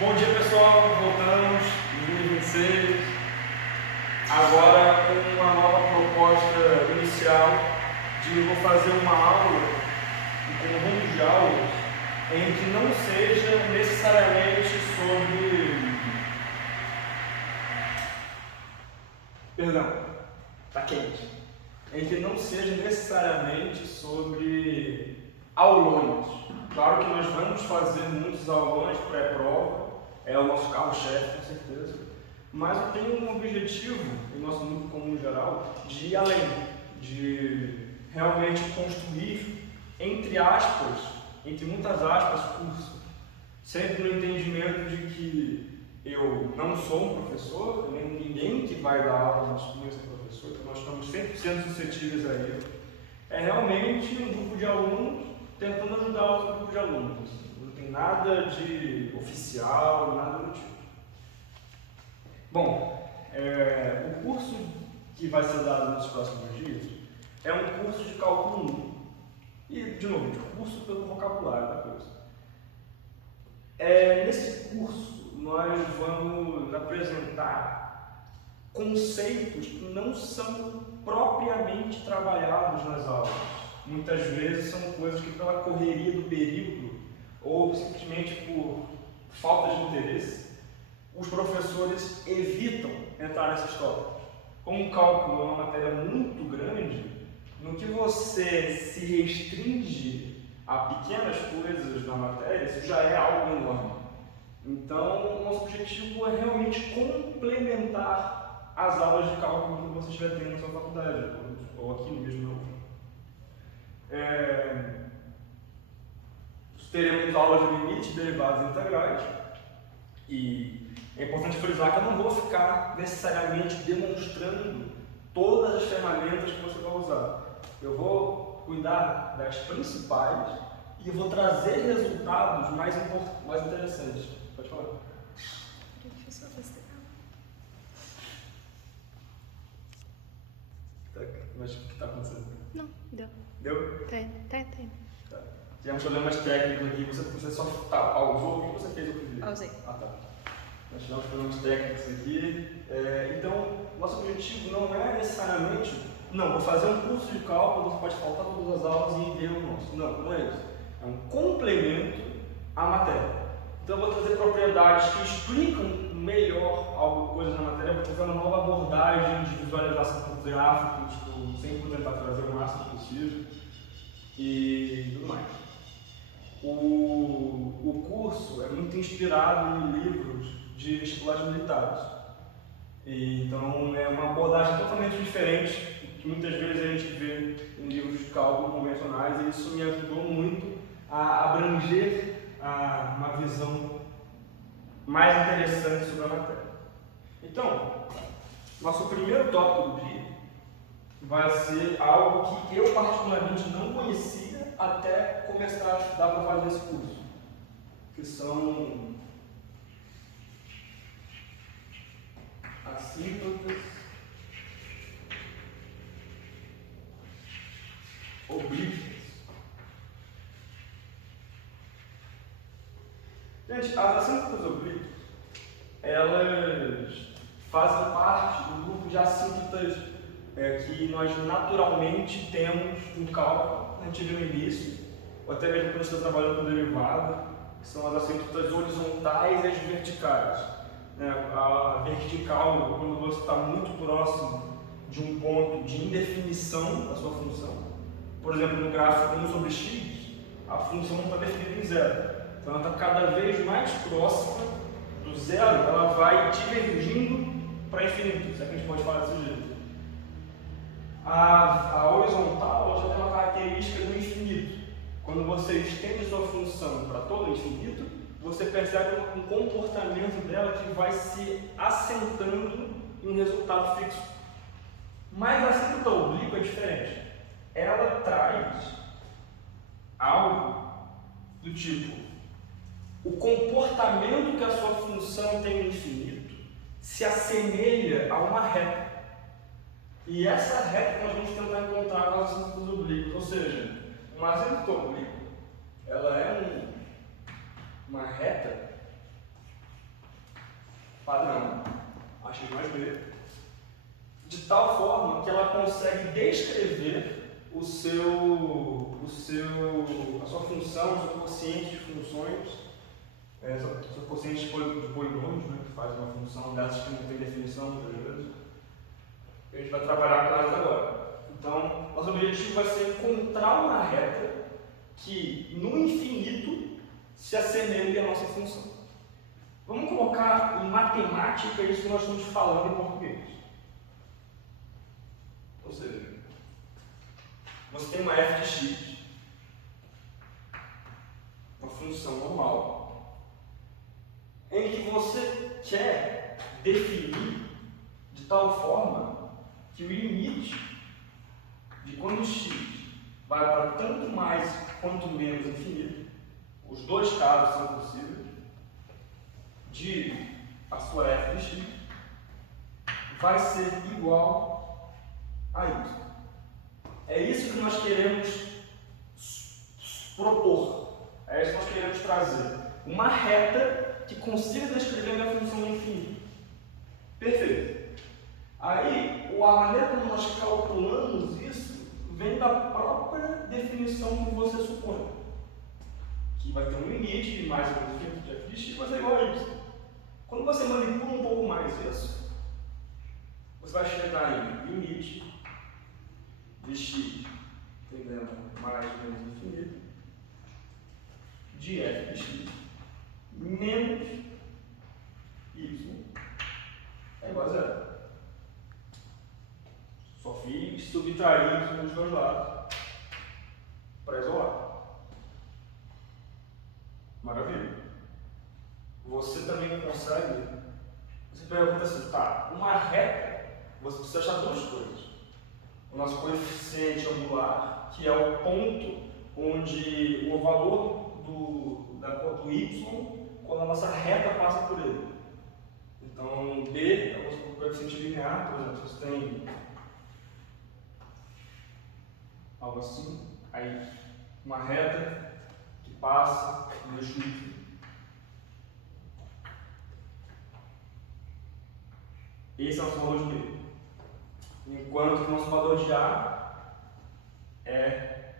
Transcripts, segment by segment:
Bom dia pessoal, voltamos em 2026, agora com uma nova proposta inicial de eu vou fazer uma aula, um conjunto de aulas, em que não seja necessariamente sobre... Perdão, está quente. Em que não seja necessariamente sobre aulões. Claro que nós vamos fazer muitos aulões pré-prova, é o nosso carro-chefe, com certeza, mas eu tenho um objetivo, em nosso mundo comum geral, de ir além, de realmente construir, entre aspas, entre muitas aspas, curso, sempre no entendimento de que eu não sou um professor, nem ninguém que vai dar aula na escola é professor, então nós estamos 100% suscetíveis a ele. É realmente um grupo de alunos tentando ajudar outro grupo de alunos. Não tem nada de oficial, nada do tipo. Bom, o curso que vai ser dado nos próximos dias é um curso de cálculo 1. E, de novo, curso pelo vocabulário da coisa. Nesse curso, nós vamos apresentar conceitos que não são propriamente trabalhados nas aulas. Muitas vezes são coisas que, pela correria do período ou simplesmente por falta de interesse, os professores evitam entrar nesses tópicos. Como o cálculo é uma matéria muito grande, no que você se restringe a pequenas coisas da matéria, isso já é algo enorme. Então, o nosso objetivo é realmente complementar as aulas de cálculo que você estiver tendo na sua faculdade, ou aqui mesmo. Teremos aulas de limite, derivadas e integrais, e é importante frisar que eu não vou ficar necessariamente demonstrando todas as ferramentas que você vai usar. Eu vou cuidar das principais e eu vou trazer resultados mais interessantes. Pode falar. Mas o que está acontecendo? Não, deu. Deu? Tem. Tá. Tivemos problemas técnicos aqui, você só pausou, o que você fez outro vídeo? Pausei. Ah, tá. Nós tivemos problemas técnicos aqui, então nosso objetivo não é necessariamente, não, vou fazer um curso de cálculo, você pode faltar todas as aulas e ver o nosso. Não é isso. É um complemento à matéria. Então eu vou trazer propriedades que explicam melhor coisas na matéria, vou trazer uma nova abordagem de visualização por gráficos, que eu sempre vou tentar trazer o máximo possível e tudo mais. O curso é muito inspirado em livros de vestibulares militares. Então é uma abordagem totalmente diferente que muitas vezes a gente vê em livros de cálculo convencionais, e isso me ajudou muito a abranger uma visão mais interessante sobre a matéria. Então, nosso primeiro tópico do dia vai ser algo que eu particularmente não conhecia até começar a estudar para fazer esse curso, que são assíntotas oblíquas. Gente, as assíntotas oblíquas, elas fazem parte do grupo de assíntotas que nós naturalmente temos no cálculo, a gente viu no início, ou até mesmo quando você está trabalhando com derivada, que são as assíntotas horizontais e as verticais. A vertical, quando você está muito próximo de um ponto de indefinição da sua função, por exemplo, no gráfico 1 sobre x, a função não está definida em zero, então ela está cada vez mais próxima do zero, ela vai divergindo para infinito, se é que a gente pode falar desse jeito. A horizontal já tem uma característica do infinito. Quando você estende sua função para todo o infinito, você percebe um comportamento dela que vai se assentando em um resultado fixo. Mas a assíntota oblíqua é diferente. Ela traz algo do tipo: o comportamento que a sua função tem no infinito se assemelha a uma reta. E essa reta que nós vamos tentar encontrar com as assíntotas oblíquas. Ou seja, uma assíntota oblíqua, ela é uma reta mais b, de tal forma que ela consegue descrever a sua função, o seu quociente de funções, o seu quociente de polinômios, né, que faz uma função dessas que não tem definição muitas vezes. A gente vai trabalhar com elas agora. Então, nosso objetivo vai ser encontrar uma reta que, no infinito, se assemelhe à nossa função. Vamos colocar em matemática isso que nós estamos falando em português. Ou seja, você tem uma f de x, uma função normal, em que você quer definir de tal forma que o limite de quando x vai para tanto mais quanto menos infinito, os dois casos são possíveis, de a sua f de x vai ser igual a y. É isso que nós queremos propor, é isso que nós queremos trazer. Uma reta que consiga descrever a função do infinito. Perfeito. Aí, a maneira como nós calculamos isso vem da própria definição que você supõe. Que vai ter um limite de mais ou menos infinito de f de x vai ser igual a y. Quando você manipula um pouco mais isso, você vai chegar em limite de x tendendo mais ou menos infinito de f de x menos y é igual a zero. Só fiz subtrair y dos dois lados para isolar. Maravilha. Você também consegue. Você pergunta assim, tá, uma reta, você precisa achar duas coisas. O nosso coeficiente angular, que é o ponto onde o valor do y, quando a nossa reta passa por ele. Então, b é o coeficiente linear, por exemplo, você tem algo assim, aí uma reta que passa no eixo y. Esse é o nosso valor de b. Enquanto que o nosso valor de a é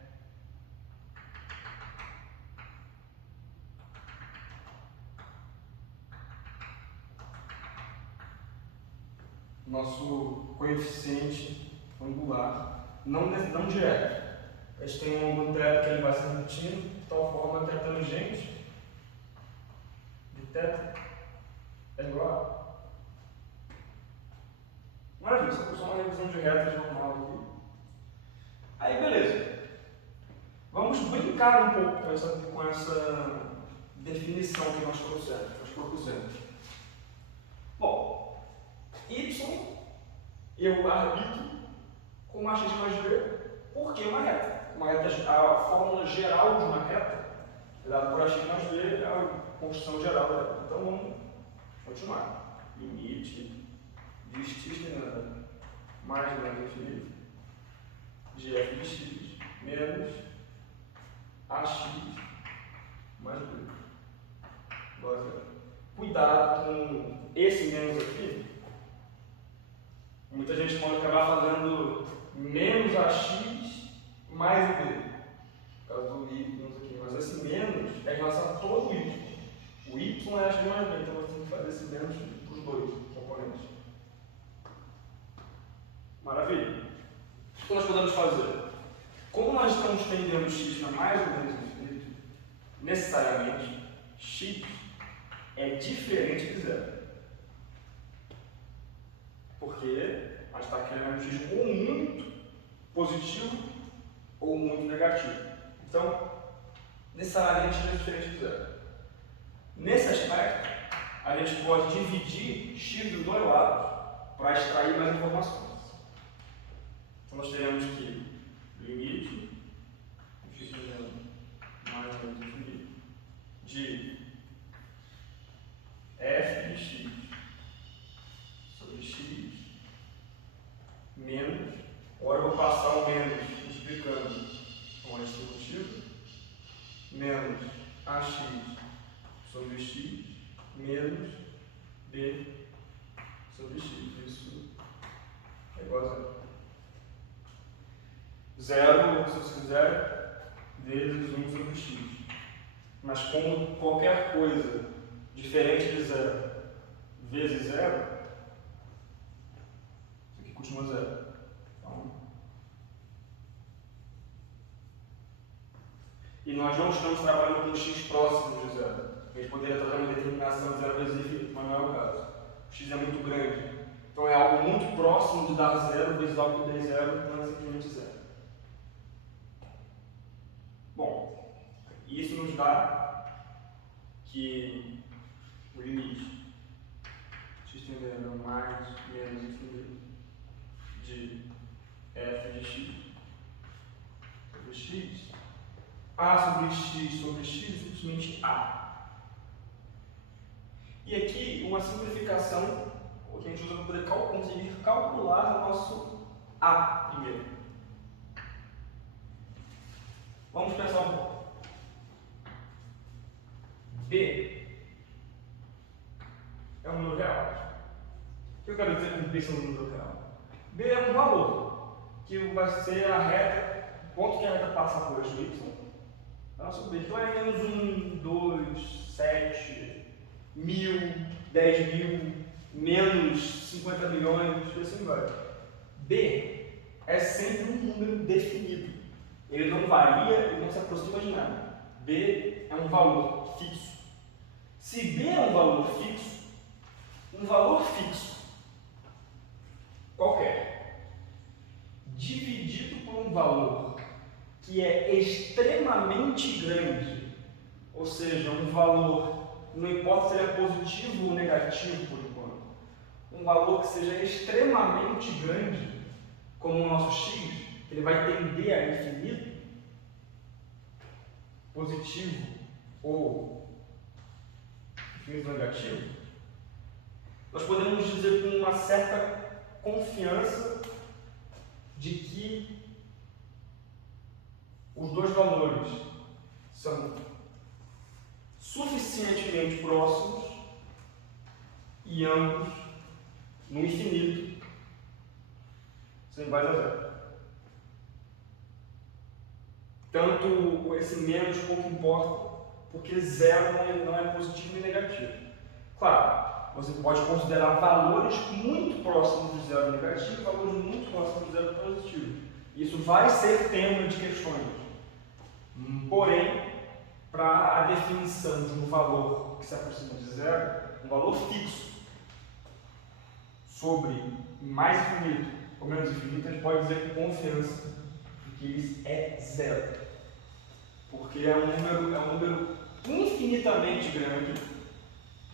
nosso coeficiente angular, não direto. A gente tem um ângulo θ que ele vai se repetindo, de tal forma que a tangente de θ é igual a. Maravilha, isso é só uma revisão de retas normal aqui. Aí, beleza. Vamos brincar um pouco com essa definição que nós propusemos. Bom, y eu arbitro com uma x mais b, porque uma reta. A fórmula geral de uma reta é dada por x mais b, é a construção geral dela. Então vamos continuar. Limite de x tendendo mais ou menos infinito de f de x menos ax mais b. Cuidado com esse menos aqui. Muita gente pode acabar fazendo menos ax mais b, por causa do y aqui. Mas esse menos é em relação a todo o y. O y é ax mais b, então você tem que fazer esse menos para os dois componentes. Maravilha. O que nós podemos fazer? Como nós estamos tendendo x para mais ou menos infinito, necessariamente x é diferente de zero. Porque a gente está querendo um x ou muito positivo ou muito negativo. Então, necessariamente x é diferente de zero. Nesse aspecto, a gente pode dividir x dos dois lados para extrair mais informações. Então, nós teremos que limite x mais ou menos infinito de f de x sobre x menos, agora eu vou passar o menos explicando com a distributiva, menos ax sobre x menos b sobre x. Isso é igual a zero. Se você quiser, vezes 1 sobre x. Mas como qualquer coisa diferente de zero vezes zero, isso aqui continua zero. Então, e nós não estamos trabalhando com x próximo de zero. A gente poderia trazer uma determinação de 0 vezes infinito, mas não é o caso. O x é muito grande. Então é algo muito próximo de dar zero vezes algo que dê zero, não é simplesmente zero. Bom, isso nos dá que o limite x tendendo a mais menos infinito de f de x sobre x, a sobre x sobre x simplesmente a. E aqui uma simplificação que a gente usa para poder conseguir calcular o nosso a primeiro. Vamos pensar um pouco. B é um número real. O que eu quero dizer com B ser um número real? B é um valor que vai ser a reta, o ponto que a reta passa por eixo y. A nossa B então é menos 1, 2, 7, 1000, 10.000, menos 50 milhões, e assim vai. B é sempre um número definido. Ele não varia, ele não se aproxima de nada. B é um valor fixo. Se B é um valor fixo qualquer, dividido por um valor que é extremamente grande, ou seja, um valor, não importa se ele é positivo ou negativo por enquanto, um valor que seja extremamente grande, como o nosso x, ele vai tender a infinito, positivo ou infinito negativo, nós podemos dizer com uma certa confiança de que os dois valores são suficientemente próximos e ambos no infinito são iguais a zero. Tanto esse menos pouco importa, porque zero não é positivo nem negativo. Claro, você pode considerar valores muito próximos de zero negativo e valores muito próximos de zero positivo. Isso vai ser tema de questões. Porém, para a definição de um valor que se aproxima de zero, um valor fixo sobre mais infinito ou menos infinito, a gente pode dizer com confiança que ele é zero. Porque é um número infinitamente grande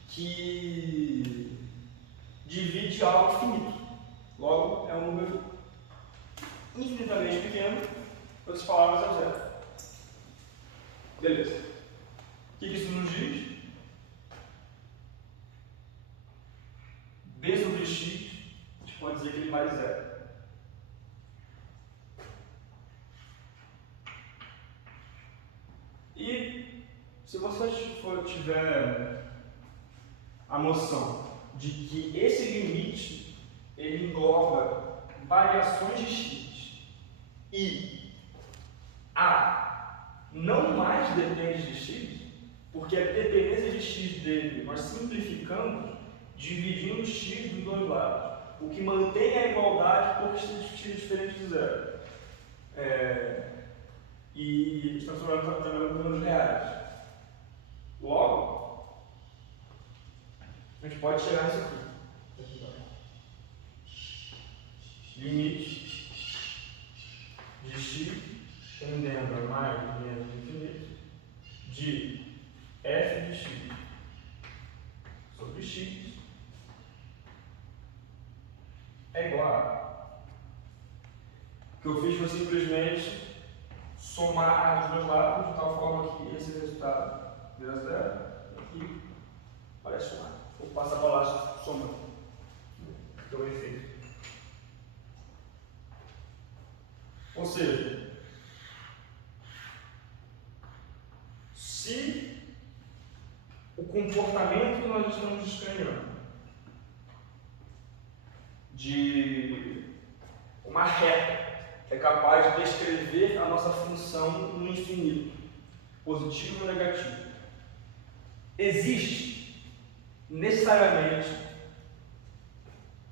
que divide algo finito. Logo, é um número infinitamente pequeno, em outras palavras, é zero. Beleza. O que isso nos diz? B sobre x, a gente pode dizer que ele vale zero. E se você tiver a noção de que esse limite ele engloba variações de x e a não mais depende de x, porque a dependência de x dele nós simplificamos dividindo x dos dois lados, o que mantém a igualdade porque x é diferente de zero. E estamos trabalhando com números reais. Logo, a gente pode chegar nisso aqui. Limite de x tendendo a mais ou menos infinito de f de x sobre x é igual a... O que eu fiz foi simplesmente somar os dois lados de tal forma que esse resultado vira zero. Aqui parece somar. Vou passar para lá somando. Que é o efeito. Ou seja, se o comportamento que nós estamos escaneando de uma reta que é capaz de descrever a nossa função no infinito, positivo ou negativo. Existe necessariamente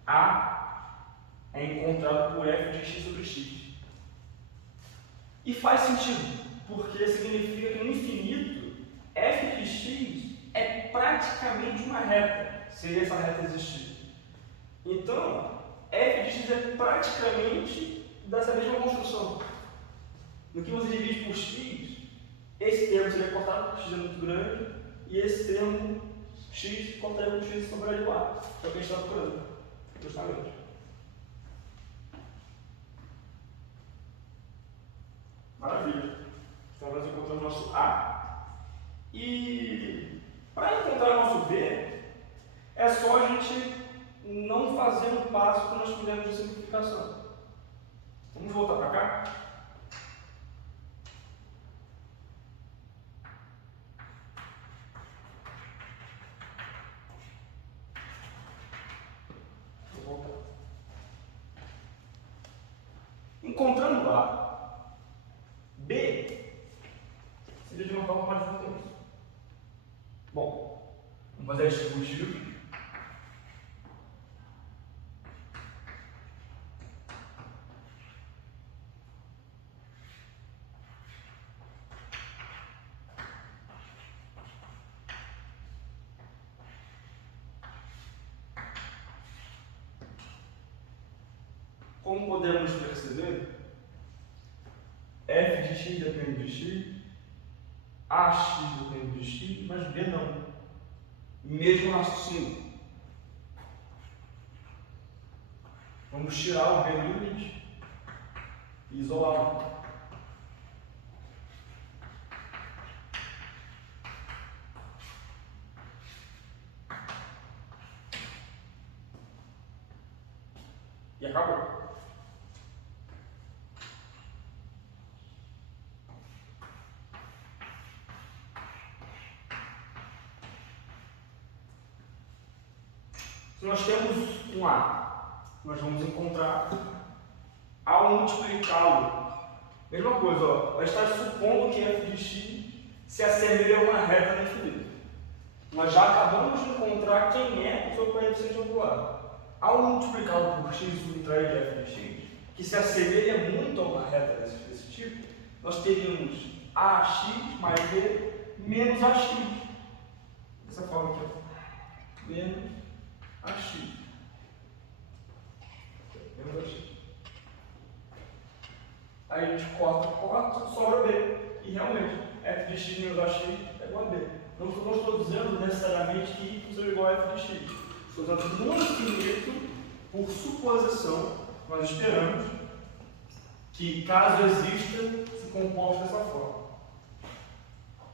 A é encontrado por f de x sobre x. E faz sentido, porque significa que no infinito f de x é praticamente uma reta, se essa reta existir. Então, f de x é praticamente dessa mesma construção. No que você divide por x, esse termo seria cortado porque x é muito grande, e esse termo x cortaria por x sobraria de lá. É o que a gente está procurando, justamente. Maravilha. Então nós encontramos nosso A. E para encontrar o nosso B, é só a gente não fazer um passo que nós fizemos de simplificação. Vamos voltar para cá? Vou voltar. Encontrando A, B seria de uma forma parecida com isso. Bom, vamos fazer a distributiva. Como podemos perceber, f de x depende de x, ax depende de x, mas b não. Mesmo raciocínio. Vamos tirar o b do limite e isolá-lo. E acabou. Se nós temos um A, nós vamos encontrar ao multiplicá-lo. Mesma coisa, ó, vai estar supondo que f de x se assemelha a uma reta no infinito. Nós já acabamos de encontrar quem é o seu coeficiente angular. Ao multiplicá-lo por x subtrair de f de x, que se assemelha muito a uma reta desse tipo, nós teríamos ax mais b menos ax. Dessa forma aqui, ó. Menos ax. Menos ax. Aí a gente corta, sobra b. E realmente, f de x menos ax é igual a b. Não estou dizendo necessariamente que isso é igual a f de x. Estou usando no infinito, por suposição, nós esperamos que, caso exista, se comporte dessa forma.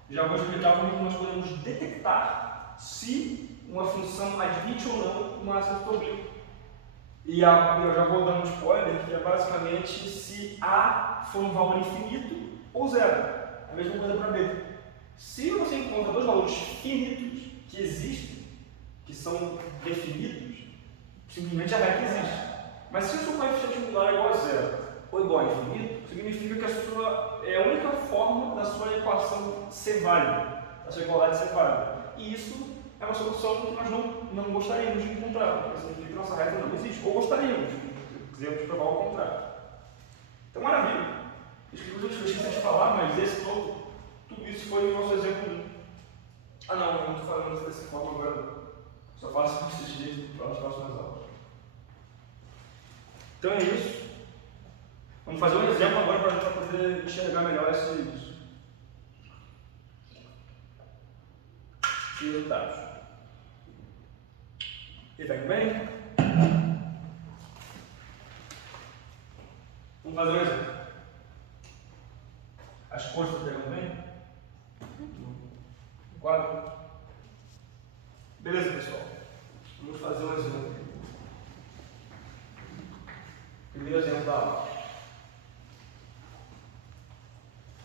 Já vou explicar como nós podemos detectar se uma função admite ou não uma acerto oblíquo. E eu já vou dar um spoiler, que é basicamente se A for um valor infinito ou zero. A mesma coisa para B. Se você encontra dois valores finitos que existem, que são definidos, simplesmente a reta existe. Mas se o seu coeficiente angular é igual a zero ou igual a infinito, significa que é a única forma da sua equação ser válida, da sua igualdade ser válida. E isso é uma solução que nós não gostaríamos de encontrar, porque significa que nossa reta não existe, ou gostaríamos, quisermos provar o contrário. Então, maravilha. Isso eu esqueci de falar, mas tudo isso foi o nosso exemplo 1. Ah não, eu não estou falando dessa forma agora, só faço esse jeito para as próximas aulas. Então é isso. Vamos fazer um exemplo agora para a gente poder enxergar melhor esses resultados. E tá bem? Vamos fazer um exemplo. As cores estão pegando bem? Quadro? Beleza, pessoal? Vamos fazer um exemplo. Primeiro exemplo da aula.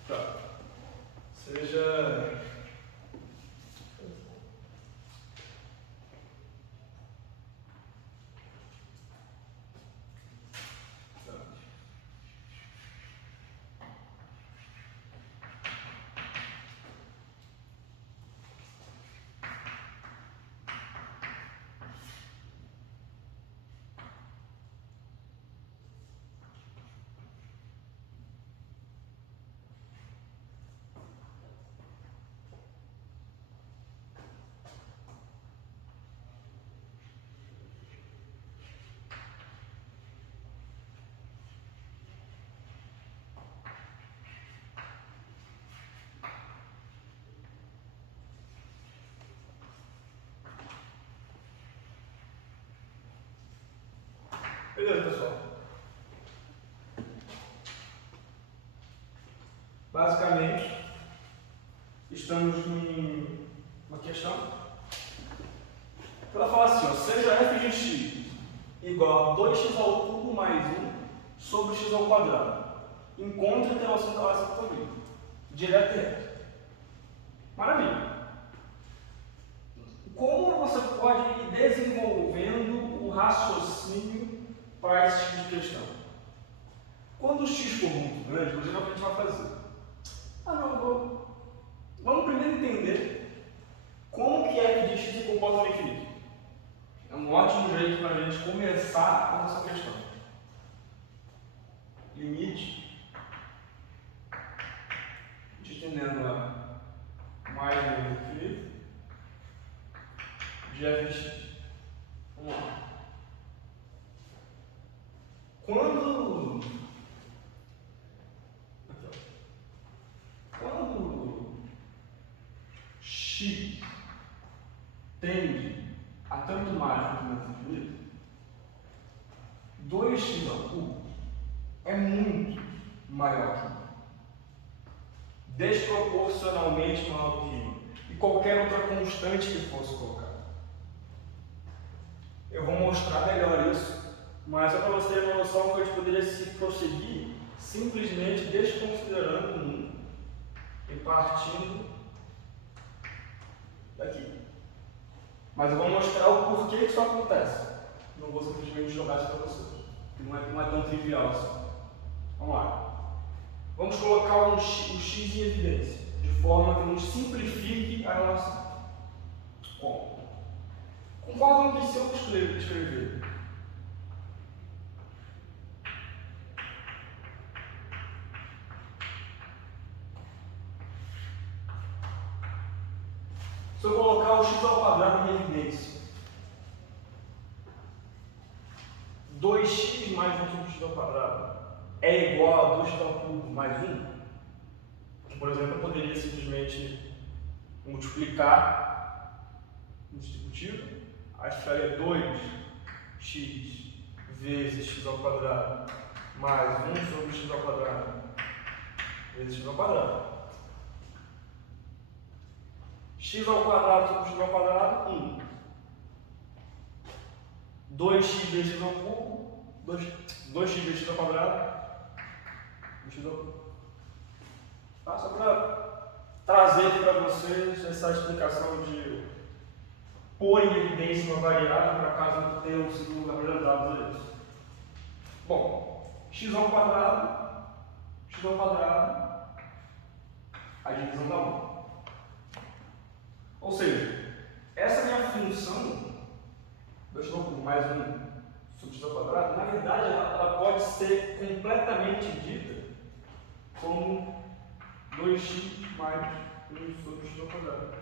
Tá. Seja Beleza, pessoal? Basicamente, estamos em uma questão. Ela fala assim, ó, seja f de x igual a 2x ao cubo mais 1 sobre x ao quadrado. Encontre a relação da base comigo. Direto e reto. Maravilha. Como você pode ir desenvolvendo o raciocínio para esse tipo de questão? Quando o x for muito grande, por exemplo, o que a gente vai fazer? Vamos primeiro entender como que f de x se comporta no infinito. É um ótimo jeito para a gente começar a nossa questão. Limite de tendendo a mais ou menos infinito de f de x. Vamos lá. Quando x tende a tanto mais quanto menos infinito, 2x ao cubo é muito maior que 1. Desproporcionalmente maior que 1. E qualquer outra constante que fosse colocada. Eu vou mostrar melhor isso, mas só para você ter uma noção que a gente poderia se prosseguir simplesmente desconsiderando o 1 e partindo daqui. Mas eu vou mostrar o porquê que isso acontece. Não vou simplesmente jogar isso para vocês. Não é tão trivial assim. Vamos lá. Vamos colocar o x em evidência, de forma que nos simplifique a relação. Como? Concordam que se eu escrever se eu colocar o x ao quadrado em evidência, 2x mais 21x ao quadrado é igual a 2x ao cubo mais 1? Que, por exemplo, eu poderia simplesmente multiplicar no distributivo, aí ficaria 2x vezes x ao quadrado mais 1 sobre x ao quadrado vezes x ao quadrado. X ao quadrado sobre x ao quadrado, 1. 2x vezes x ao cubo, 2x vezes x ao quadrado, x ao cubo. Tá? Só para trazer aqui para vocês essa explicação de pôr em evidência uma variável para caso não tenham sido apresentados a isso. Bom, x ao quadrado, a divisão dá 1. Ou seja, essa minha função, 2x ao cubo mais 1 sobre x ao quadrado, na verdade ela pode ser completamente dita como 2x mais 1 sobre x ao quadrado.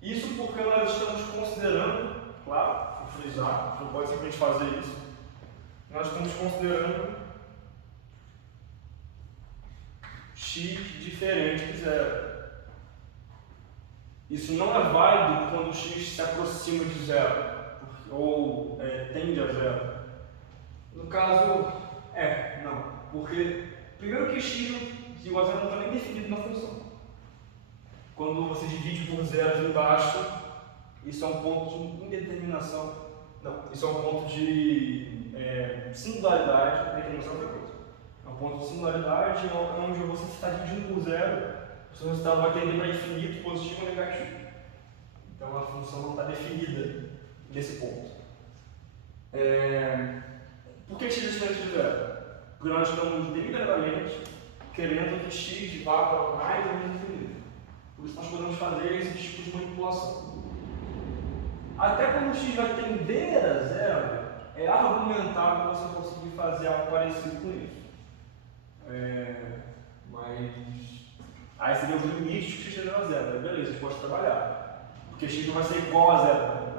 Isso porque nós estamos considerando, claro, vou frisar, não pode simplesmente fazer isso, nós estamos considerando x diferente de zero. Isso não é válido quando o x se aproxima de zero, ou tende a zero. No caso, não. Porque, primeiro que x igual a zero não está nem definido na função. Quando você divide por zeros embaixo, isso é um ponto de indeterminação. Não, isso é um ponto de singularidade, determinação é outra coisa. É um ponto de singularidade onde você está dividindo por zero, o seu resultado vai tender para infinito, positivo ou negativo. Então a função não está definida nesse ponto. Por que x é diferente de zero? Porque nós estamos deliberadamente querendo que x vá para mais ou menos infinito. Por isso nós podemos fazer esse tipo de manipulação. Até quando x vai tender a zero, é argumentável você conseguir fazer algo parecido com isso. Mas aí seria os limites que x tende a zero. Beleza, a gente pode trabalhar. Porque x não vai ser igual a zero,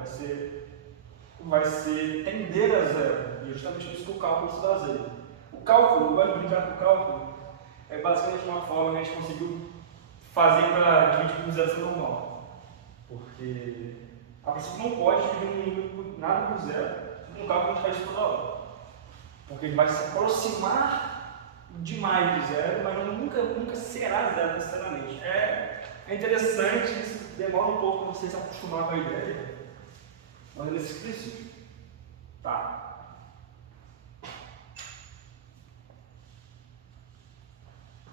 vai ser tender a zero. E é justamente isso que o cálculo se baseia. O cálculo, vai brincar com o cálculo, é basicamente uma forma que a gente conseguiu fazer para dividir por zero ser normal. Porque a princípio não pode dividir um número nada por zero. No cálculo a gente faz isso toda hora. Porque ele vai se aproximar demais de zero, mas nunca será zero necessariamente. É interessante, isso demora um pouco para você se acostumar com a ideia, mas ele é explícito. Tá.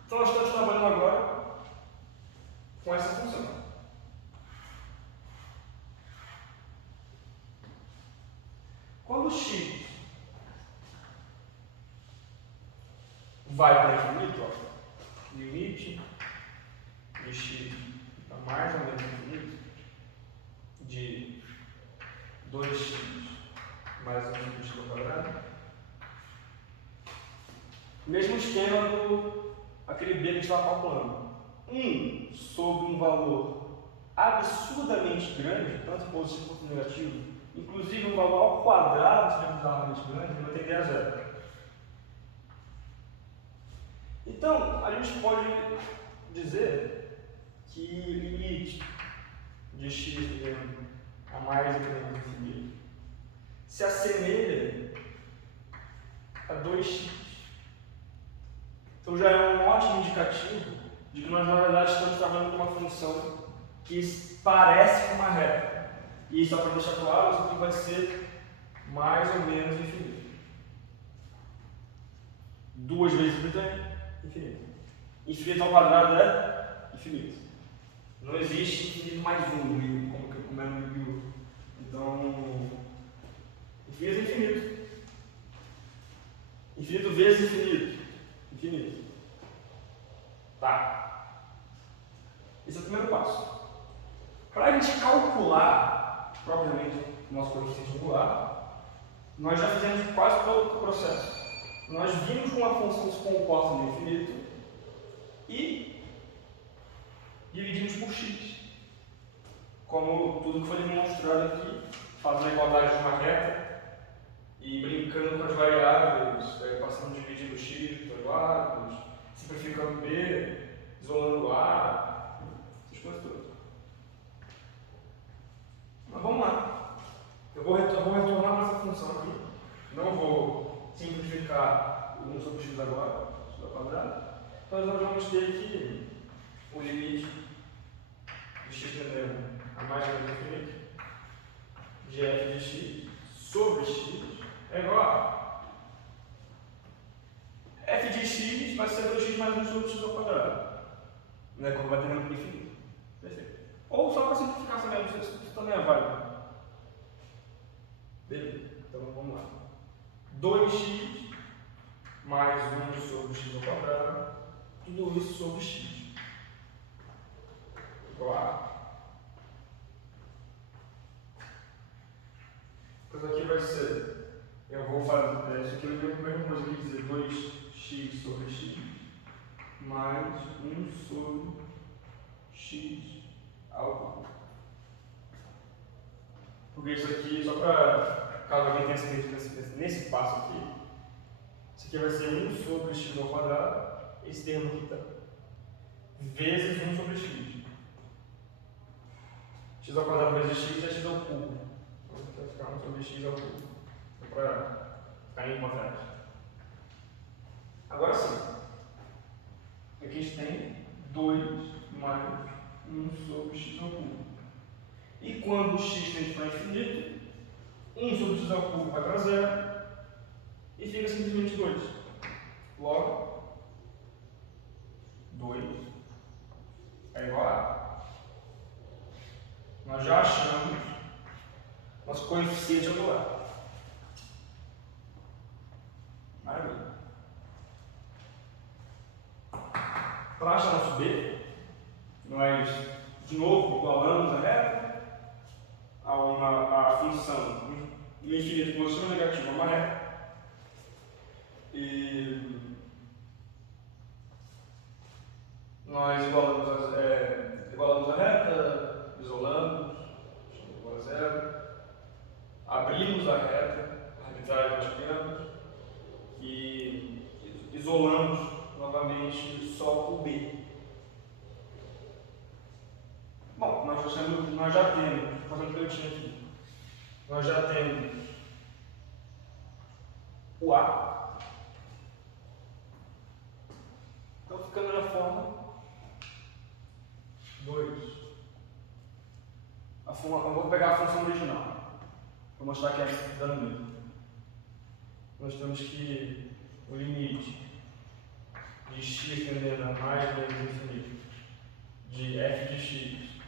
Então nós estamos trabalhando agora com essa função. Quando o x vai para infinito, ó, limite de x para mais ou menos infinito, de 2x mais 1 sobre x ao quadrado, mesmo esquema do aquele b que a gente estava calculando. 1 sobre um valor absurdamente grande, tanto positivo quanto negativo, inclusive um valor ao quadrado se bizarramente grande, vai tender a zero. Então, a gente pode dizer que limite de x a mais ou menos infinito se assemelha a 2x. Então já é um ótimo indicativo de que nós, na verdade, estamos trabalhando com uma função que parece com uma reta. E só para deixar claro, isso aqui vai ser mais ou menos infinito. 2 vezes infinito é infinito. Infinito ao quadrado é infinito. Não existe infinito mais 1, como é no Yu-Gi-Oh! Então, infinito é infinito. Infinito vezes infinito. Infinito. Tá. Esse é o primeiro passo. Para a gente calcular propriamente o nosso coeficiente angular, nós já fizemos quase todo o processo. Nós vimos como a função se comporta no infinito e dividimos por x. Como tudo que foi demonstrado aqui, fazendo a igualdade de uma reta e brincando com as variáveis, passando dividindo x para os lados, simplificando b, isolando a, essas coisas todas. Mas vamos lá. Eu vou retornar para essa função aqui. Não vou simplificar o 1 sobre x agora, x ao quadrado. Então nós vamos ter aqui o limite de x tendendo a mais ou menos infinito de f de x sobre x é igual a f de x vai ser 2x mais 1 sobre x ao quadrado. Né? Como vai ter no infinito. Perfeito. Ou só para simplificar também, isso também é válido. Beleza, então vamos lá. 2x mais 1 sobre x ao quadrado, tudo isso sobre x. Igual a. Pois aqui vai ser, eu vou fazer, isso aqui é a primeira coisa que dizer 2x sobre x mais 1 sobre x ao quadrado. Porque isso aqui, só para caso alguém tenha se perdido nesse passo aqui, isso aqui vai ser 1 sobre x ao quadrado, esse termo aqui tá, vezes 1 sobre x. X ao quadrado vezes x é x ao cubo. Então vai ficar 1 sobre x ao cubo. Só para ficar em contrário. Agora sim. Aqui a gente tem 2 mais 1 sobre x ao cubo. E quando o x tende para infinito, 1 sobre x ao cubo vai para zero e fica simplesmente 2. Logo, 2 é igual a. Nós já achamos nosso coeficiente angular. Maravilha. Para achar nosso b, nós de novo igualamos a reta a função no infinito positivo ou negativo, uma reta. E nós igualamos a reta, isolamos, igual a zero, abrimos a reta, arbitrária nós temos, e isolamos novamente só o b. Bom, nós já temos, fazendo o cantinho aqui, nós já temos o a, ficando na forma 2. Eu vou pegar a função original. Vou mostrar que é dando mesmo. Nós temos que o limite de x tendendo a mais menos infinito de f de x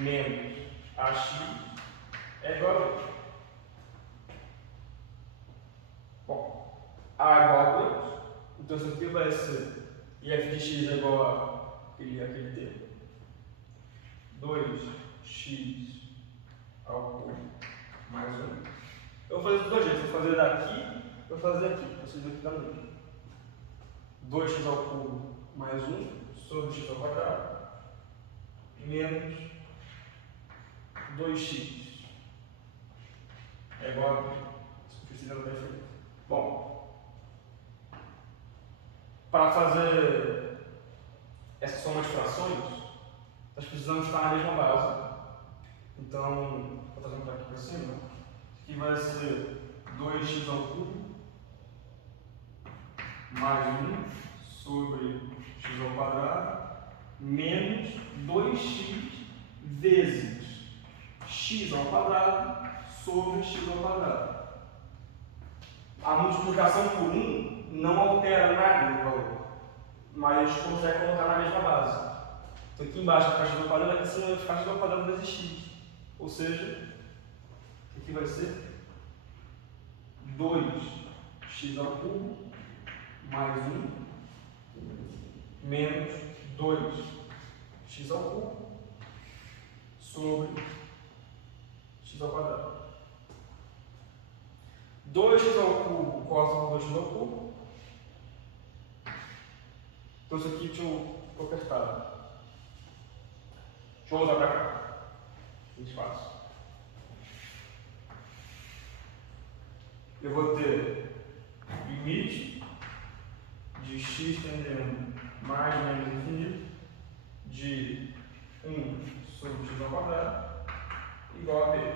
menos ax é igual a 2. Bom, a é igual a 2, então isso aqui vai ser, e f de x é igual a aquele termo, 2x ao cubo mais 1. Eu vou fazer de dois jeitos, vou fazer daqui, vou fazer aqui, vocês vão ficar no meio. 2x ao cubo mais 1 sobre x ao quadrado menos 2x é igual a 2. Isso precisa não ter feito. Bom, para fazer essa soma de frações, nós precisamos estar na mesma base. Então, vou trazer um aqui para cima. Isso aqui vai ser 2x ao cubo mais 1 sobre x ao quadrado menos 2x vezes x ao quadrado sobre x ao quadrado. A multiplicação por 1 não altera nada no valor, mas a gente consegue colocar na mesma base. Então aqui embaixo vai ficar x ao quadrado, aqui em cima vai ficar x ao quadrado vezes x. Ou seja, aqui vai ser 2x ao cubo mais 1 menos 2x ao cubo sobre x ao quadrado. 2x ao cubo corta com 2x ao cubo. Então isso aqui deixa eu apertar. Deixa eu usar para cá. Mais fácil. Eu vou ter limite de x tendendo mais menos infinito de 1 sobre x ao quadrado igual a b.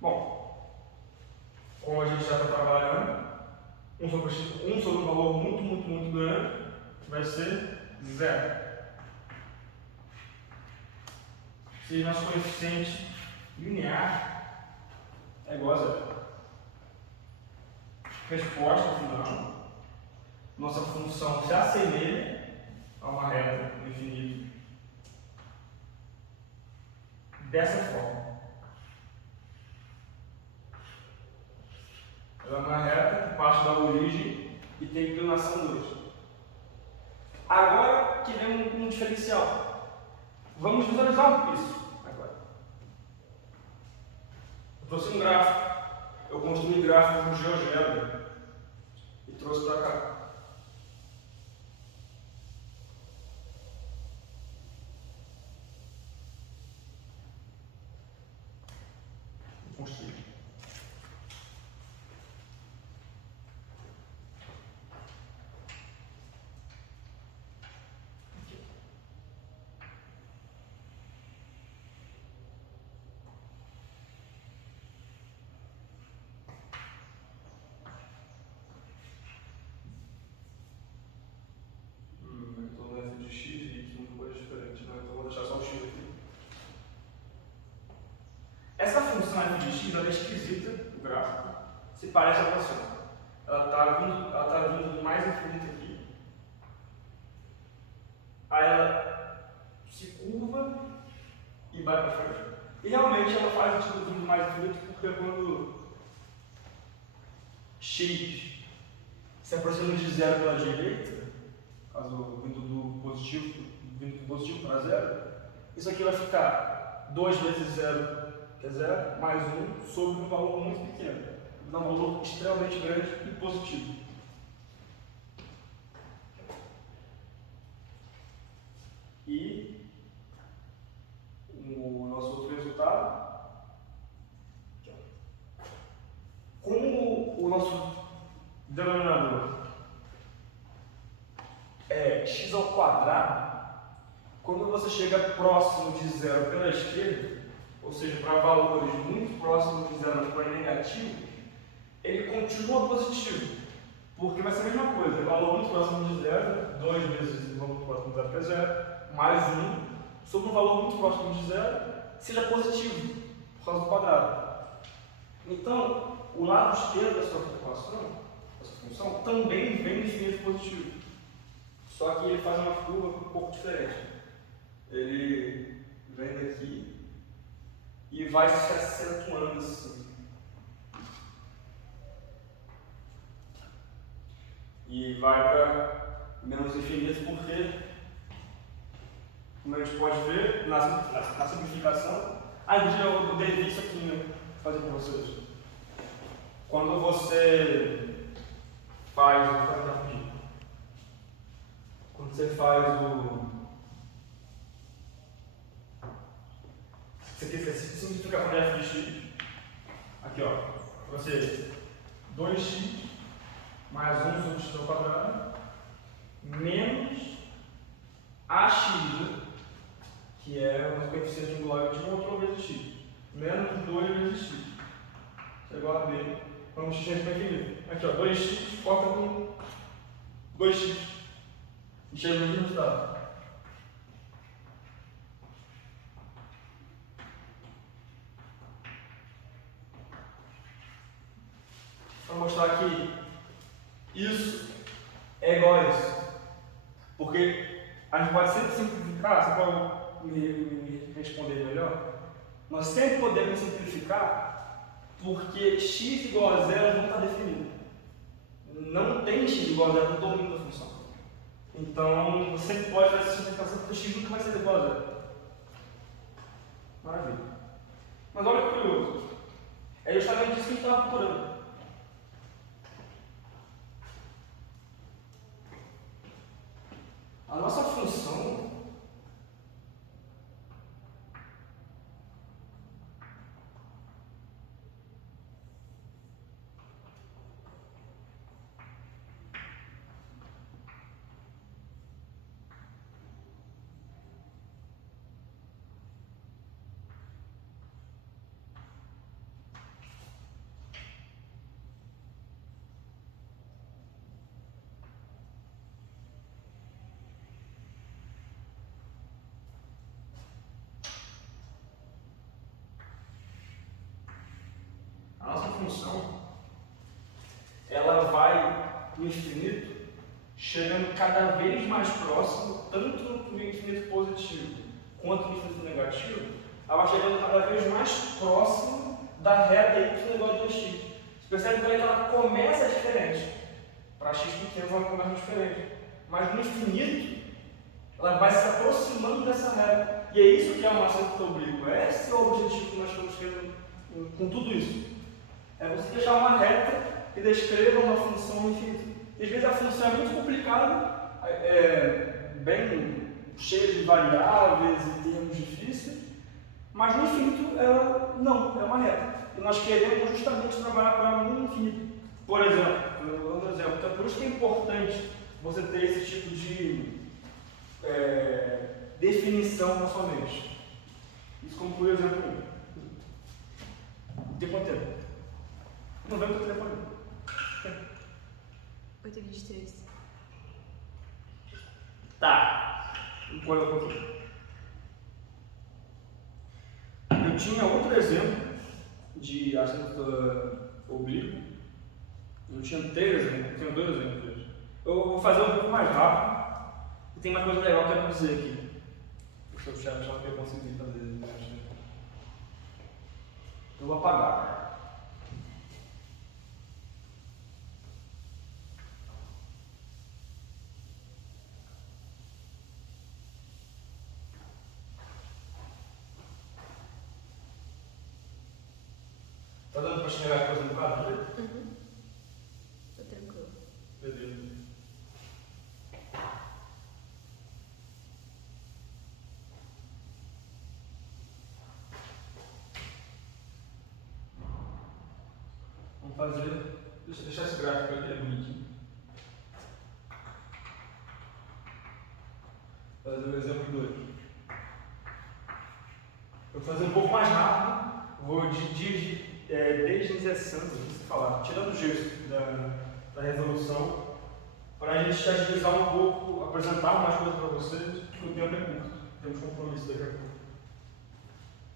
Bom, como a gente já está trabalhando, 1 sobre um valor muito grande vai ser 0. Se nosso coeficiente linear é igual a 0. Resposta final. Nossa função se assemelha a uma reta no infinito dessa forma. Ela é uma reta que parte da origem e tem inclinação 2. Agora que vem um diferencial. Vamos visualizar isso agora. Eu trouxe um gráfico. Eu construí gráficos no GeoGebra e trouxe para cá. Vou construir. Essa função f de x ela é esquisita, o gráfico, se parece a próxima. Ela está vindo do mais infinito aqui. Aí ela se curva e vai para frente. E realmente ela faz sentido vindo do mais infinito porque quando x se aproxima de zero pela direita, caso vindo do positivo para zero, isso aqui vai ficar 2 vezes 0, que é 0, mais 1 sobre um valor muito pequeno. Dá um valor extremamente grande e positivo. E o nosso outro resultado, como o nosso denominador é x ao quadrado, quando você chega próximo de zero pela esquerda, ou seja, para valores muito próximos de zero, porém negativos, ele continua positivo, Porque vai ser a mesma coisa, é valor muito próximo de zero, 2 vezes o valor muito próximo de zero, que é zero, mais 1, sobre um valor muito próximo de zero, seja positivo, por causa do quadrado. Então, o lado esquerdo da sua equação, dessa função, também vem infinito positivo. Só que ele faz uma curva um pouco diferente. Ele vem daqui e vai se acentuando assim. E vai para menos infinito porque, como a gente pode ver na simplificação, eu dei isso aqui, né? Vou fazer para vocês. Quando você faz, vou fazer rapidinho. Quando você faz o. Você quer simplificação de f de x. Aqui, ó. Você 2x mais 1 sobre x ao quadrado menos ax, que é uma coeficiente angular de 1 outra vezes x, menos 2 vezes x. Isso é igual a b. Vamos x para infinito. Aqui, ó, 2x corta com 2x. E chega no mesmo resultado. Vou mostrar que isso é igual a isso. Porque a gente pode sempre simplificar, você pode me responder melhor? Nós sempre podemos simplificar porque x igual a zero não está definido. Não tem x igual a zero no domínio da função. Então, você sempre pode fazer essa simplificação porque x nunca vai ser igual a zero. Maravilha. Mas olha que curioso. É justamente isso que a gente estava procurando. A nossa função ela vai no infinito chegando cada vez mais próximo, tanto no infinito positivo quanto no infinito negativo, ela vai chegando cada vez mais próximo da reta y igual a 2x. Você percebe que ela começa diferente. Para x pequeno ela começa diferente. Mas no infinito, ela vai se aproximando dessa reta. E é isso que é uma certa oblíqua. Esse é o objetivo que nós estamos querendo com tudo isso. É você deixar uma reta que descreva uma função infinita. E às vezes a função é muito complicada, bem cheia de variáveis e termos difíceis, mas no infinito ela não, é uma reta. E nós queremos justamente trabalhar com ela no infinito. Por exemplo, então por isso que é importante você ter esse tipo de definição na sua mente. Isso como por exemplo. Tem quanto tempo? Não vem para o telefone. 8h23. Tá. Encolha um pouquinho. Eu tinha outro exemplo de assento oblíquo. Eu tinha 3 exemplos, eu tenho 2 exemplos. Eu vou fazer um pouco mais rápido. E tem uma coisa legal que eu quero dizer aqui. Deixa eu achar que eu consegui fazer. Eu vou apagar. Tá dando para chegar a coisa no quadro? Uhum. Tô tranquilo. Beleza. Vamos fazer. Deixa eu deixar esse gráfico aqui, é bonitinho. Fazer o exemplo 2. Eu vou fazer um pouco mais rápido. Vou deslizando, se falar, tirando o gesso da da resolução, para a gente agilizar um pouco, apresentar mais coisas para vocês, porque o tempo é curto, temos compromisso daqui a pouco.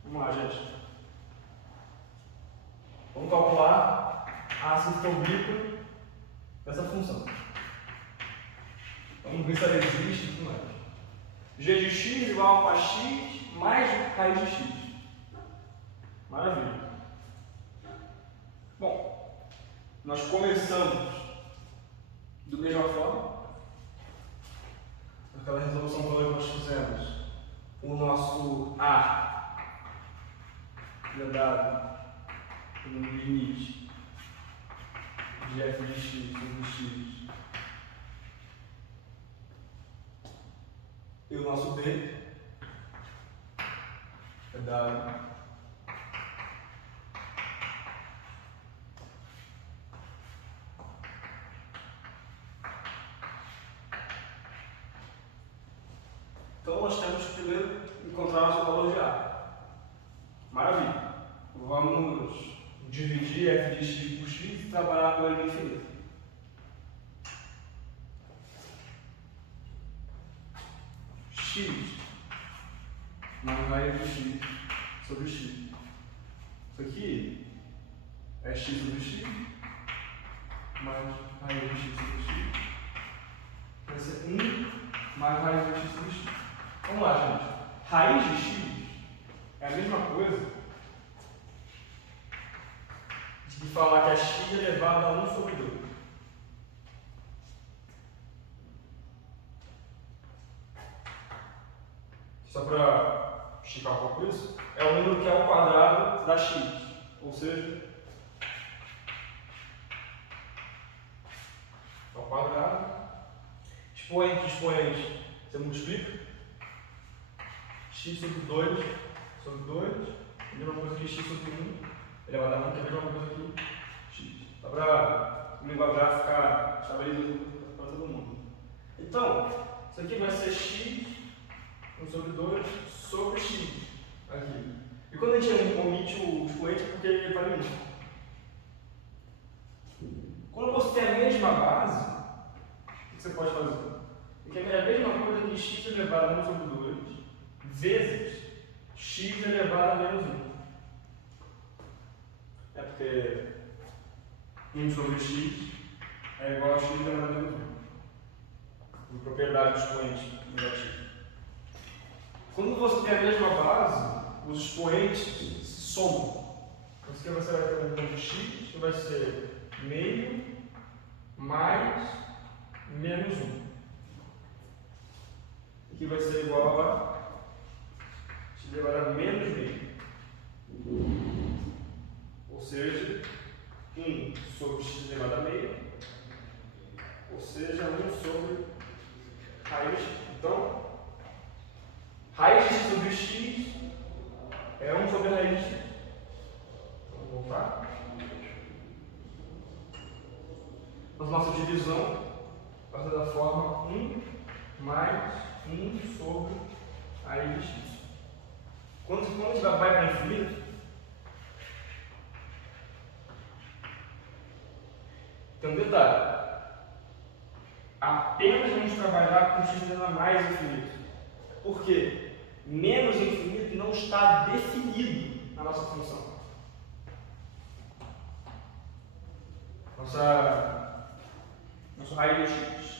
Vamos lá, gente. Vamos calcular a assistência oblíqua dessa função. Vamos ver se ela existe e tudo mais. G de x igual a x mais raiz de x. Maravilha. Bom, nós começamos da mesma forma, naquela resolução toda que nós fizemos, o nosso A é dado no limite de f de x sobre x e o nosso B é dado então nós temos que primeiro encontrar o nosso valor de A. Maravilha. Vamos dividir f de x por x e trabalhar com ele infinito. X mais raiz de x sobre x. Isso aqui é x sobre x mais raiz de x sobre x. Vai ser 1 mais raiz de x sobre x. Vamos lá, gente. Raiz de x é a mesma coisa de falar que a x é elevado a 1 sobre 2. Só para esticar um pouco isso, é o número que é ao quadrado da x. Ou seja, ao quadrado. Expoente, expoente, você multiplica. X sobre 2 sobre 2, a mesma coisa que x sobre 1, elevado a 1, que é a mesma coisa que x. Dá para o linguajar ficar estabelecido para todo mundo. Então, isso aqui vai ser x 1 sobre 2 sobre x. Aqui. E quando a gente omite o expoente é porque ele vale 1. Quando você tem a mesma base, o que você pode fazer? Porque é a mesma coisa que x elevado a 1 sobre 2 vezes x elevado a menos 1. É porque 1 sobre x é igual a x elevado a menos 1. Por propriedade do expoente negativo. Quando você tem a mesma base, os expoentes se somam. Então, aqui você vai ter um ponto x, que vai ser meio mais menos 1. Que vai ser igual a x elevado a menos meio. Ou seja, 1 sobre x elevado a meio. Ou seja, 1 sobre raiz de x. Então, raiz de x sobre x é 1 sobre raiz de x. Então, vamos voltar. A nossa divisão vai ser da forma 1 mais 1 sobre raiz de x. Quando a gente vai para infinito, tem um detalhe. Apenas vamos trabalhar com x elevado a mais infinito. Por quê? Menos infinito não está definido na nossa função. Nossa raiz de x.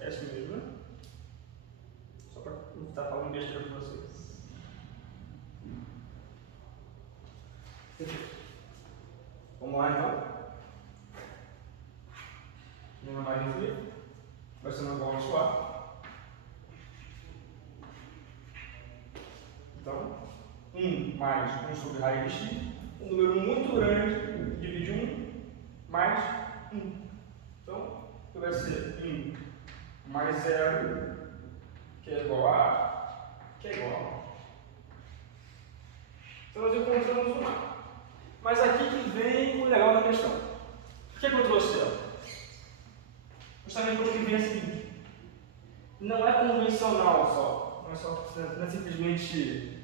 É isso mesmo, né? Só para não estar falando besteira com vocês. Vamos lá então. Nenhuma mais infinito. Vai ser uma igual a suar. Então, 1 mais 1 sobre raiz de x. Um número muito grande divide 1 mais 1. Então, vai ser 1 mais 0, que é igual a A, que é igual a 1. Então, nós encontramos um A. Mas aqui que vem o legal da questão. Por que eu trouxe ela? Justamente porque vem a seguinte. Não é convencional só. Não é simplesmente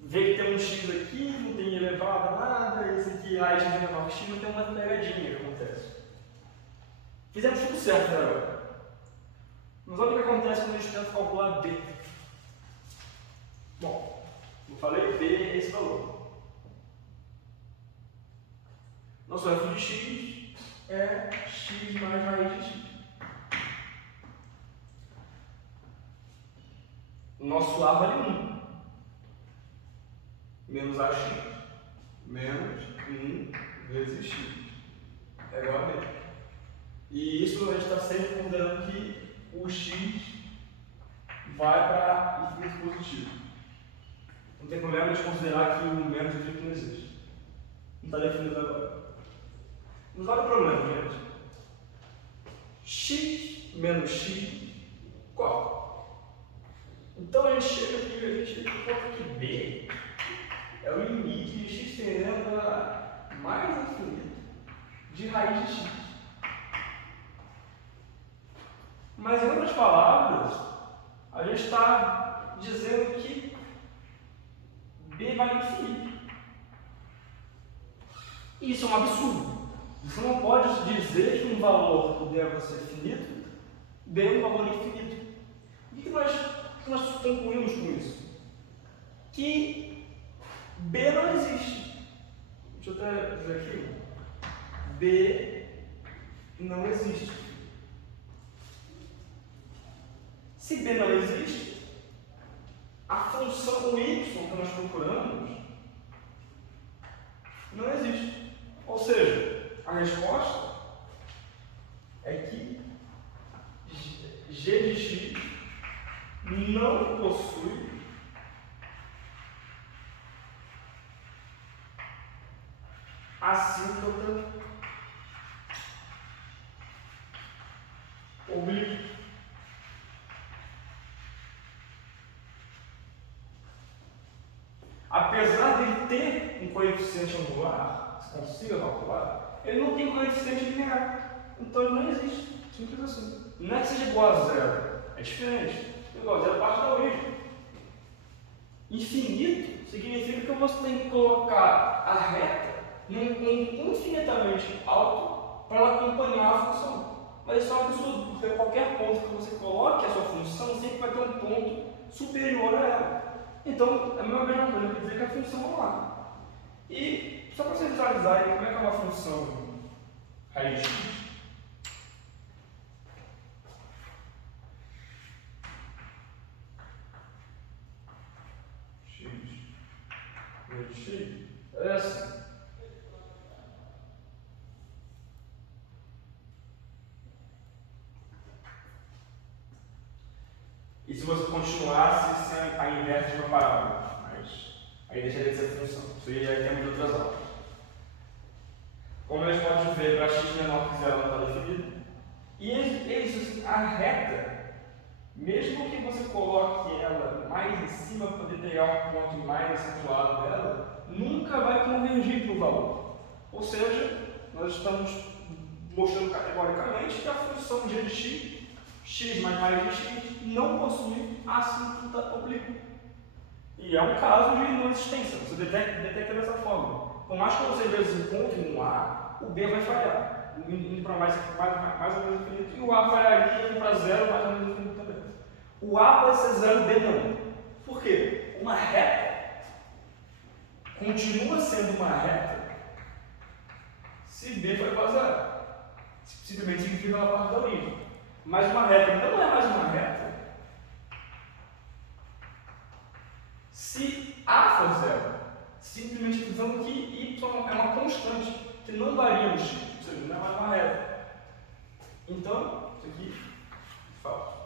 vê que tem um x aqui, não tem elevado a nada, esse aqui raiz de menor que x, não tem uma pegadinha que acontece. Fizemos tudo certo até agora. Mas olha o que acontece quando a gente tenta calcular b. Bom, eu falei, b é esse valor. Nosso f de x é x mais raiz de x. Nosso a vale 1. Menos ax. Menos 1 vezes x. É igual a b. E isso a gente está sempre considerando que o x vai para infinito positivo. Não tem problema de considerar que o menos infinito não existe. Não está definido agora. Mas olha o problema, gente. X menos x, qual? Então a gente chega aqui e a gente encontra que b é o limite de x tendendo a mais infinito de raiz de x. Mas em outras palavras, a gente está dizendo que b vale infinito. Isso é um absurdo. Você não pode dizer que um valor que deve ser finito, b é um valor infinito. O que nós concluímos com isso? Que b não existe. Deixa eu até dizer aqui. B não existe. Se b não existe, a função y que nós procuramos não existe. Ou seja, a resposta é que g de x não possui assíntota oblíqua. Apesar de ele ter um coeficiente angular, se consiga calcular, ele não tem coeficiente linear. Então ele não existe. Simples assim. Não é que seja igual a zero. É diferente. Igual a zero parte da origem. Infinito significa que você tem que colocar a reta num ponto infinitamente alto para ela acompanhar a função. Mas isso é um absurdo, porque qualquer ponto que você coloque a sua função sempre vai ter um ponto superior a ela. Então, é a mesma coisa, quer dizer que a função é lá. E, só para vocês visualizarem como é que é uma função raiz de x. X é assim. E se você continuasse sendo a inversa de uma parábola, mas aí deixaria de ser função. Isso aí é tema de outras aulas. Como a gente pode ver, para x menor que zero não está definido. E isso, a reta, mesmo que você coloque ela mais em cima para poder pegar um ponto mais acentuado dela, nunca vai convergir para o valor. Ou seja, nós estamos mostrando categoricamente que a função g de x mais raiz de x, não possui assíntota oblíqua. E é um caso de não existência, você detecta dessa forma. Por mais que você às vezes encontre um A, o B vai falhar, indo para mais ou menos infinito, e o A falharia indo para zero, mais ou menos infinito também. O A pode ser zero, o B não. Por quê? Uma reta continua sendo uma reta se B for igual a zero. Simplesmente significa uma parte da origem. Mas uma reta não é mais uma reta se A for zero. Simplesmente dizendo que y é uma constante, que não varia no x, ou seja, não é mais uma reta. Então, isso aqui é falso.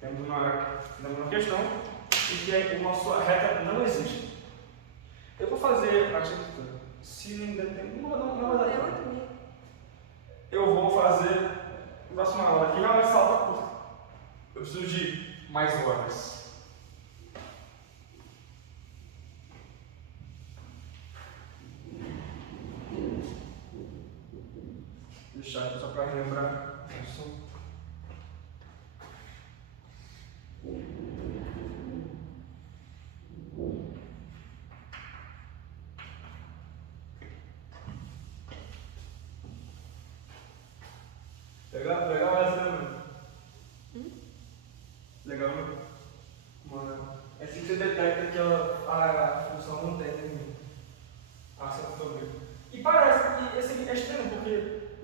Temos uma questão em que a nossa reta não existe. Eu vou fazer a se ainda tem. Não vai dar tempo. Eu vou fazer a próxima aula aqui, realmente salta curta. Eu preciso de mais horas. Deixar aqui só para lembrar. Legal essa, né, mano? Legal, né? É assim que você detecta que a função não tem ação sobre. E parece que esse é estranho, porque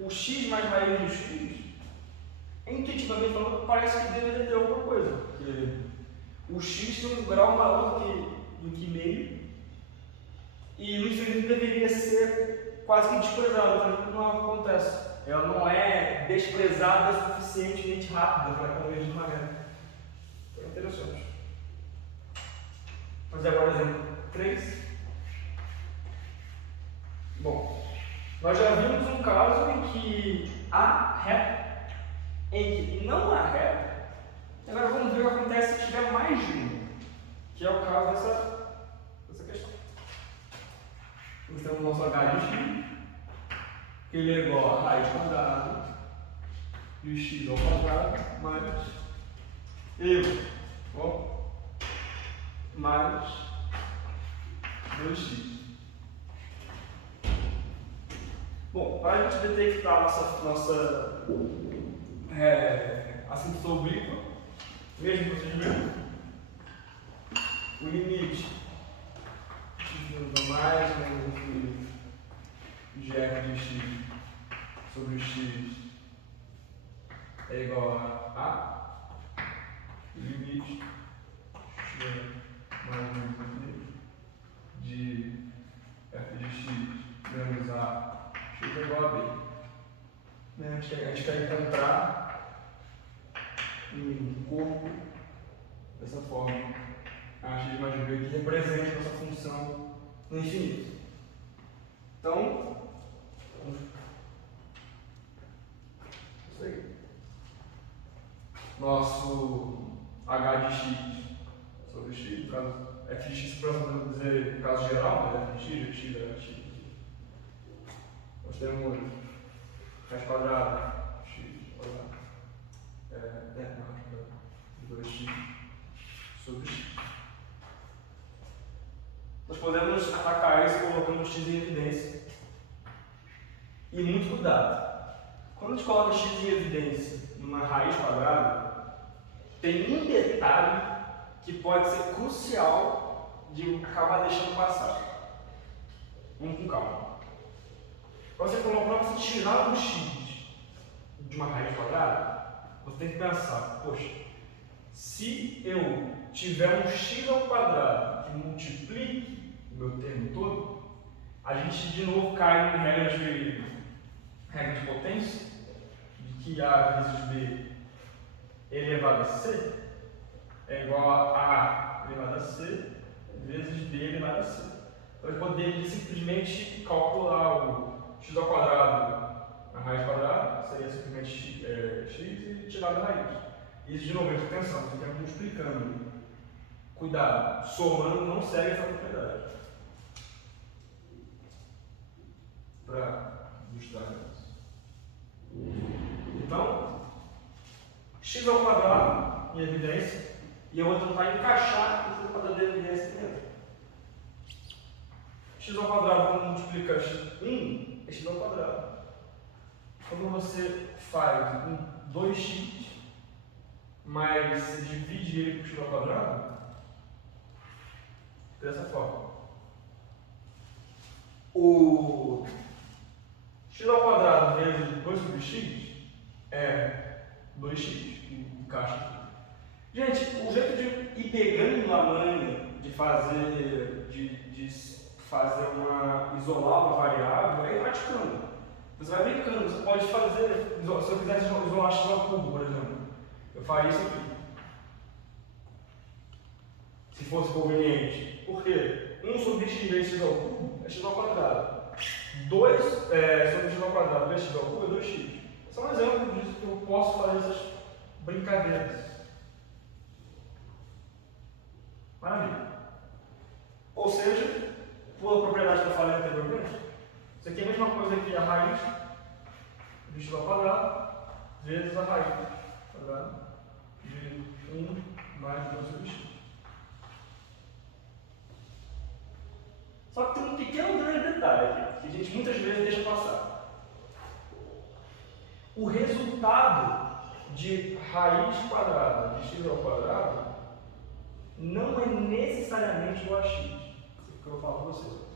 o x mais raiz do x, intuitivamente falando, parece que deveria ter alguma coisa. Porque o x tem um grau maior do que meio, e no infinito deveria ser quase que desprezado, então não acontece. Ela não é desprezada suficientemente rápida para convergir numa reta. É interessante. Fazer agora exemplo 3. Bom, nós já vimos um caso em que há reta, em que não há reta. Agora vamos ver o que acontece se tiver mais de uma, que é o caso dessa questão. Nós temos o nosso h de x, que ele é igual a raiz quadrada de x ao quadrado mais bom, mais 2x. Bom, para a gente detectar nossa assunção oblíqua, mesmo procedimento, o limite x mais menos infinito de f de x sobre x é igual a limite x mais menos infinito de f de x menos a x é igual a b. A gente quer encontrar um corpo dessa forma, a x mais b, que representa a nossa função no infinito. Então, isso aí. Nosso h de x sobre x, no caso, f de x, para dizer, no caso geral, né, f de x é x. Nós temos raiz quadrada, x quadrado, de 2x sobre x. Nós podemos atacar isso colocando o x em evidência. E muito cuidado. Quando a gente coloca x em evidência numa raiz quadrada, tem um detalhe que pode ser crucial de acabar deixando passar. Vamos com calma. Para você tirar um x de uma raiz quadrada, você tem que pensar, poxa, se eu tiver um x ao quadrado que multiplique o meu termo todo, a gente de novo cai em regra de potência, de que a vezes b elevado a c é igual a elevado a c vezes b elevado a c. Então eu poderia simplesmente calcular o x ao quadrado na raiz quadrada, seria simplesmente x e tirar da raiz. Isso de novo, atenção, você está multiplicando. Cuidado, somando não segue essa propriedade. Para ilustrar isso. Então, x ao quadrado em evidência, e eu vou tentar encaixar esse quadrado de evidência dentro. X ao quadrado, quando multiplica 1, é x ao quadrado. Quando você faz um 2x, mas você divide ele por x ao quadrado, dessa forma. O x ao quadrado vezes 2 sobre x é 2x, que encaixa aqui. Gente, o jeito de ir pegando a manha de fazer, isolar uma variável é ir praticando. Você vai brincando, você pode fazer, se eu quisesse isolar x ao cubo, por exemplo, eu faria isso aqui. Se fosse conveniente. Por quê? 1 sobre x vezes x ao cubo é x ao quadrado. 2 sobre x ao quadrado vezes x ao cubo é 2x. Esse é um exemplo disso que eu posso fazer essas brincadeiras. Maravilha. Ou seja, pela propriedade que eu falei anteriormente, isso aqui é a mesma coisa que a raiz de x ao quadrado vezes a raiz quadrado de 1 mais 2 sobre x. Só que tem um pequeno grande detalhe que a gente muitas vezes deixa passar. o resultado de raiz quadrada de x ao quadrado não é necessariamente o AX. Isso é o que eu falo para vocês.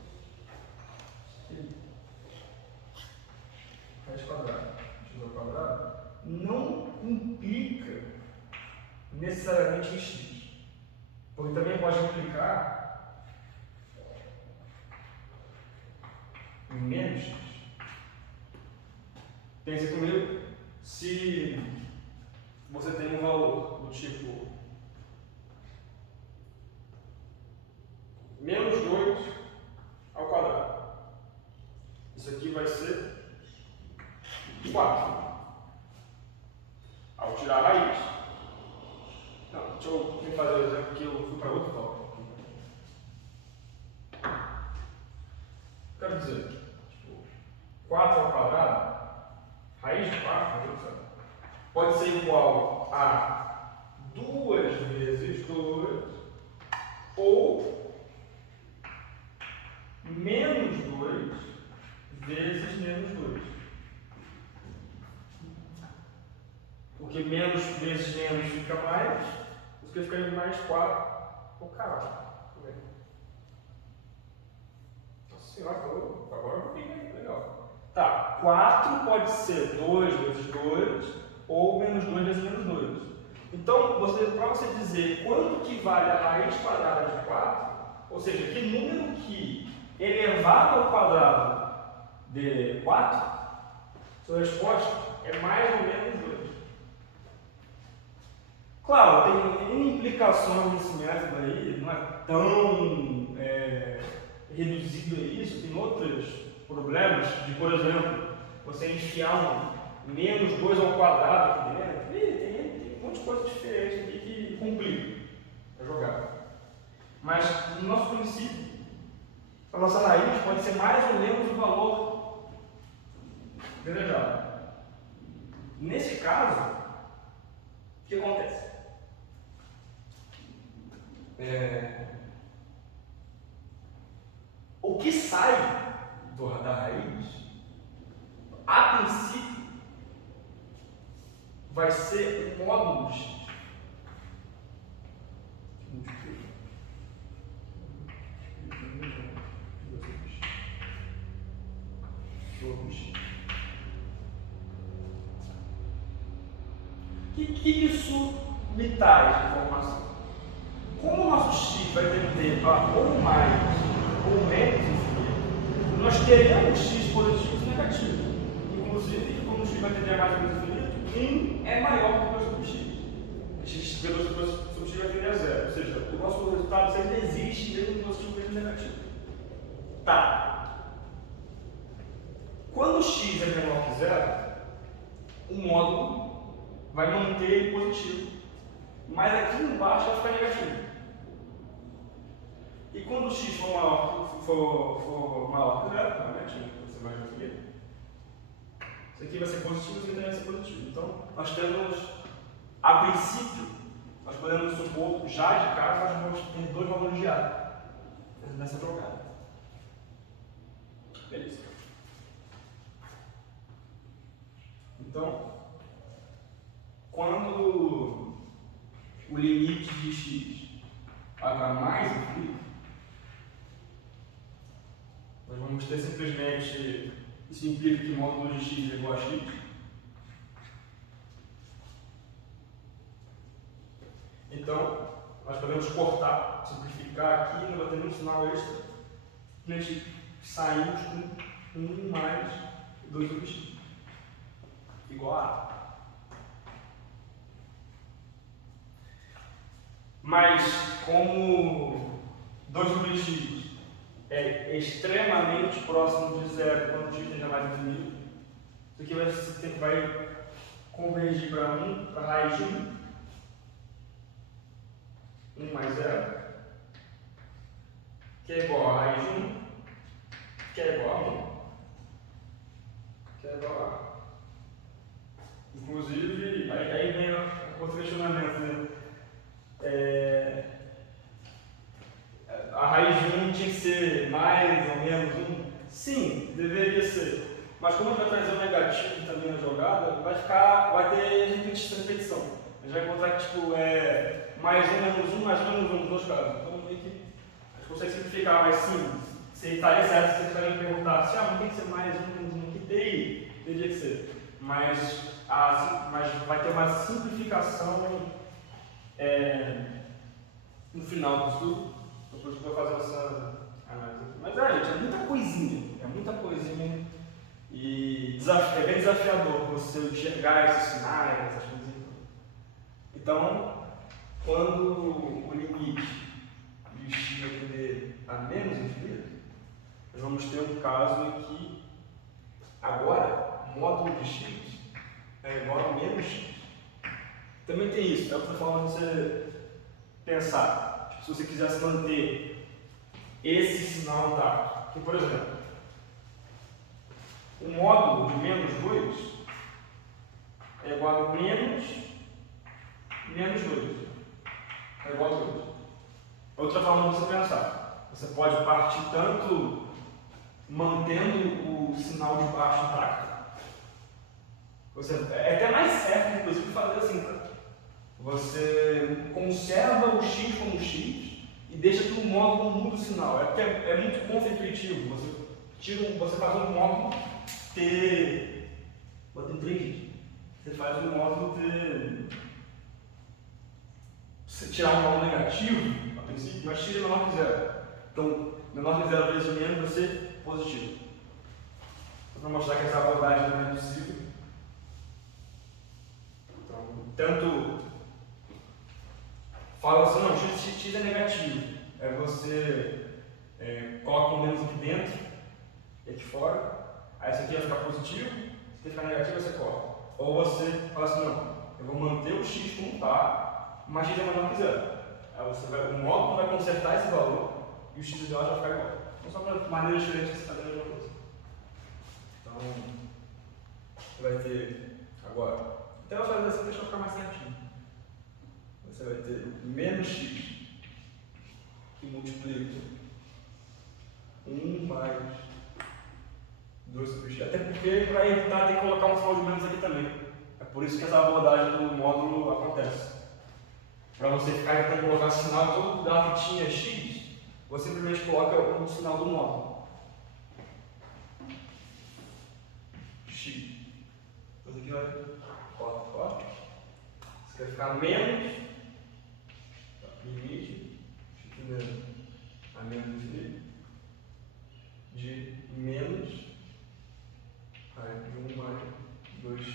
Raiz quadrada de x ao quadrado não implica necessariamente em x. Porque também pode implicar em menos x. Pense comigo, se você tem um valor do tipo menos 2 ao quadrado, isso aqui vai ser 4. Ao tirar a raiz, não, deixa eu fazer o exemplo que eu fui para outro tópico. Quero dizer, tipo, 4 ao quadrado, raiz de 4, pode ser igual a 2 vezes 2 ou menos 2 vezes menos 2. Porque menos vezes menos fica mais, isso aqui fica mais 4 ao caralho. Nossa senhora, agora eu fiquei legal. Tá, 4 pode ser 2 vezes 2 ou menos 2 vezes menos 2. Então, para você dizer quanto que vale a raiz quadrada de 4, ou seja, que número que elevado ao quadrado de 4, sua resposta é mais ou menos 2. Claro, tem implicações nesse método aí, não é tão reduzido a isso, tem outros problemas de, por exemplo, você enfiar um menos 2 ao quadrado aqui dentro, tem um monte de coisa diferente aqui que complica a jogada. Mas, no nosso princípio, a nossa raiz pode ser mais ou menos o valor desejado. Nesse caso, o que acontece? O que sai da raiz, a princípio, vai ser o módulo x. O que isso me traz de informação? Como o nosso x vai tender a ou mais ou menos infinito, nós teremos x positivos e negativos. Inclusive, como o x vai tender a mais ou menos infinito, 1 é maior que 2 sobre x. X vezes 2 sobre x vai tender a 0. Ou seja, o nosso resultado sempre existe mesmo positivo mesmo negativo. Tá. Quando x é menor que 0, o módulo vai manter ele positivo. Mas aqui embaixo vai ficar negativo. E quando o x for maior que 0, tá negativo, você vai aqui. Isso aqui vai ser positivo, isso aqui também vai ser positivo. Então, nós temos, a princípio, nós podemos supor, já de cara, nós vamos ter 2 valores de A nessa jogada. Beleza. Então, quando o limite de x vai para mais infinito, nós vamos ter simplesmente, isso implica que o módulo de x é igual a x. Então, nós podemos cortar, simplificar aqui, não vai ter nenhum sinal extra, simplesmente saímos com 1 mais 2 sobre x, igual a A. Mas, como 2 sobre x é extremamente próximo de 0 quando x tende a mais infinito, isso aqui vai convergir para 1, para a raiz de 1 mais 0, que é igual a raiz de 1, que é igual a 1, que é igual a. Inclusive, aí vem outro questionamento, né? A raiz de 1 tinha que ser mais ou menos 1? Sim, deveria ser. Mas como vai trazer um negativo também na jogada, vai A gente vai encontrar que tipo, é mais um menos um, mais um menos um, nos dois casos. Então meio que a gente consegue simplificar, mas sim, se estaria certo se vocês me perguntar se não tem que ser mais um menos um, que teria que ser. Mas vai ter uma simplificação no final do estudo. Depois que eu vou fazer essa análise. Mas gente, é muita coisinha. E é bem desafiador você enxergar esses sinais, essas coisas. Então, quando o limite de x tender a menos infinito, nós vamos ter um caso em que agora o módulo de x é igual a menos x. Também tem isso, é outra forma de você pensar. Tipo, se você quisesse manter esse sinal intacto, que por exemplo, o módulo de menos 2 é igual a menos 2. É igual a 2. Outra forma de você pensar. Você pode partir tanto mantendo o sinal de baixo intacto. É até mais certo, inclusive, fazer assim. Tá? Você conserva o x como x e deixa que o módulo muda o sinal. É porque é muito contra-intuitivo. Você faz um módulo ter. Bota em 3 dígitos. Você faz um módulo ter. Você tirar um valor negativo, a princípio, mas x é menor que zero. Então, menor que zero vezes menos vai ser positivo. Só para mostrar que essa abordagem não é possível. Então, tanto fala assim, não, x é negativo. Aí você coloca um menos aqui dentro e aqui fora. Aí isso aqui vai ficar positivo, se aqui ficar negativo, você corta. Ou você fala assim, não, eu vou manter o x como está, mas x é menor que zero. Aí o módulo vai consertar esse valor e o x ideal já vai ficar igual. Então, só para maneiras diferentes de se fazer a mesma coisa. Então, você vai ter agora. Então, eu vou fazer assim, deixa eu ficar mais certinho. Você vai ter menos x que multiplica 1 mais 2 sobre x. Até porque, para evitar, tem que colocar um sinal de menos aqui também. É por isso que essa abordagem do módulo acontece. Para você ficar tentando colocar sinal todo lugar que tinha x, você simplesmente coloca o sinal do módulo. X. Então aqui vai corta. Isso vai ficar menos limite a menos infinito de menos raiz de 1 mais 2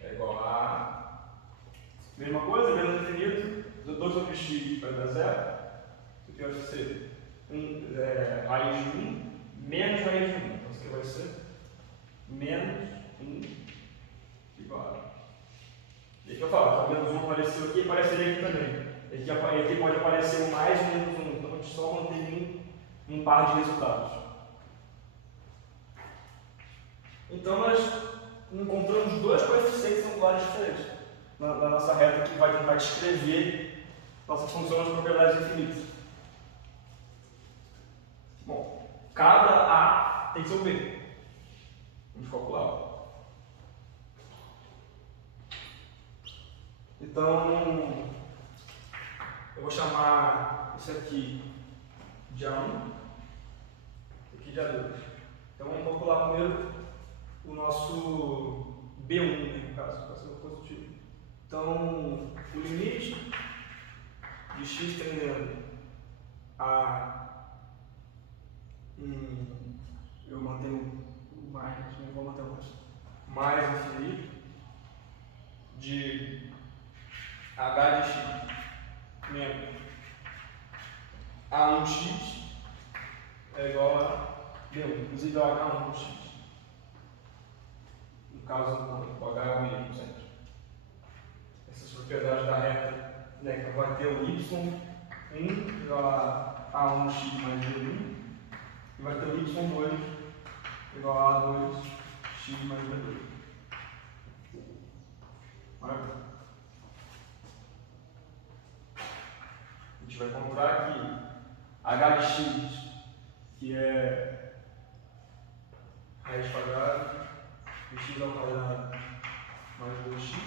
é igual a mesma coisa, menos infinito, 2 sobre x vai dar 0. Isso aqui vai ser raiz de 1 menos raiz de 1. Então isso aqui vai ser menos 1 igual a. E aqui eu falo, menos 1 apareceu aqui e apareceria aqui também. Aqui pode aparecer o mais e menos 1. Então a gente só mantém um par de resultados. Então nós encontramos dois coeficientes angulares diferentes na nossa reta que vai tentar descrever nossas funções de propriedades infinitas. Bom, cada A tem que ser o B. Vamos calcular. Então, eu vou chamar isso aqui de A1, isso aqui de A2. Então vamos calcular primeiro o nosso B1, no caso, vai ser o positivo. Então, o limite de x tendendo a. Eu mantenho o mais, não vou manter o mais infinito de h de x menos a1x é igual a b1, inclusive ao h1x. No caso, não, o h é o mesmo sempre. Essas propriedades da reta, né, que vai ter o y1 igual a a1x mais b1 e vai ter o y2 igual a a2x mais b2. Maravilha. A gente vai encontrar que h de x, que é raiz quadrada x ao quadrado mais 2x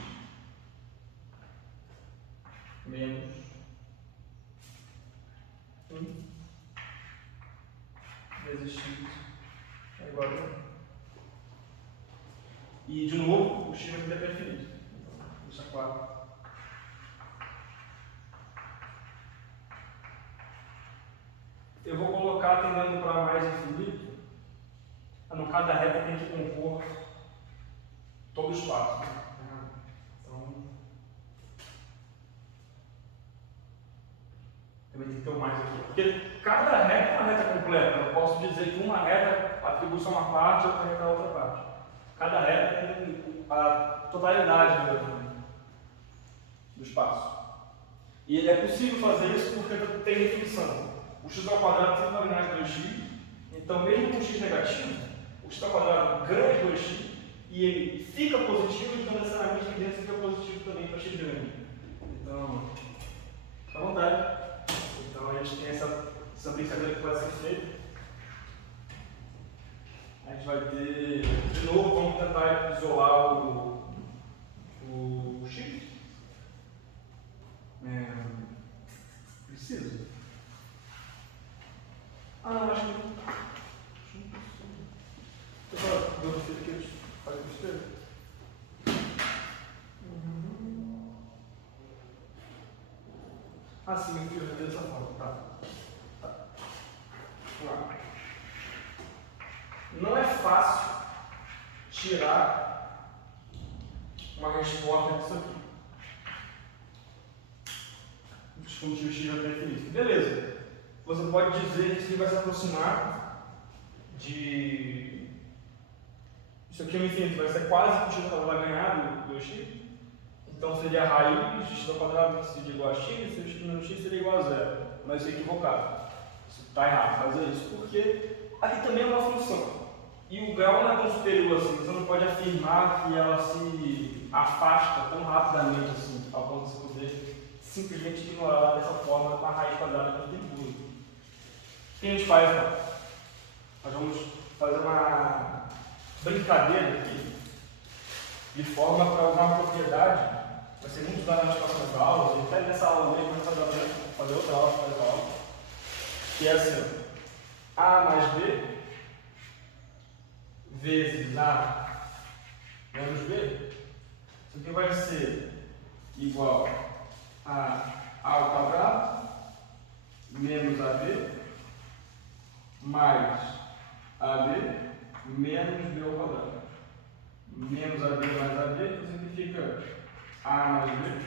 menos 1 vezes x é igual a 1. E, de novo, o x vai ter preferido. Então, deixa claro. Eu vou colocar tendendo para mais infinito. Cada reta tem que compor todo o espaço. Então, também tem que ter o mais aqui. Porque cada reta é uma reta completa. Eu posso dizer que uma reta atribui só uma parte, outra reta a outra parte. Cada reta tem a totalidade do espaço. E é possível fazer isso porque tem definição. O x ao quadrado sempre vai ganhar de 2x. Então, mesmo com x negativo, o x ao quadrado ganha de 2x e ele fica positivo, então necessariamente aqui dentro fica positivo também para x grande. Então, fica à vontade. Então, a gente tem essa brincadeira que pode ser feita. A gente vai ter, de novo, vamos tentar isolar o x. Preciso. Não, acho que. Eu vou ter que fazer besteira. Sim, eu fiz dessa forma. Tá. Vamos lá. Não é fácil tirar uma resposta disso aqui. Discutir o x já definido. Beleza. Você pode dizer que isso vai se aproximar de. Isso aqui é um infinito, vai ser quase que o x vai ganhar do x. Então seria a raiz de x ao quadrado que seria igual a x, e o x menos x seria igual a zero. Mas isso é equivocado. Isso está errado fazer isso, porque aqui também é uma função. E o grau não é tão superior assim, você não pode afirmar que ela se afasta tão rapidamente assim, ao ponto de você poder simplesmente ignorar dessa forma com a raiz quadrada que tem tudo. O que a gente faz então? Nós vamos fazer uma brincadeira aqui, de forma para usar uma propriedade, vai ser muito usada nas próximas aulas, e até nessa aula mesmo, vamos fazer outra aula para essa aula, que é assim, A mais B vezes A menos B, isso aqui vai ser igual a ao quadrado menos AB mais AB menos B ao quadrado. Menos AB mais AB, que significa A mais B,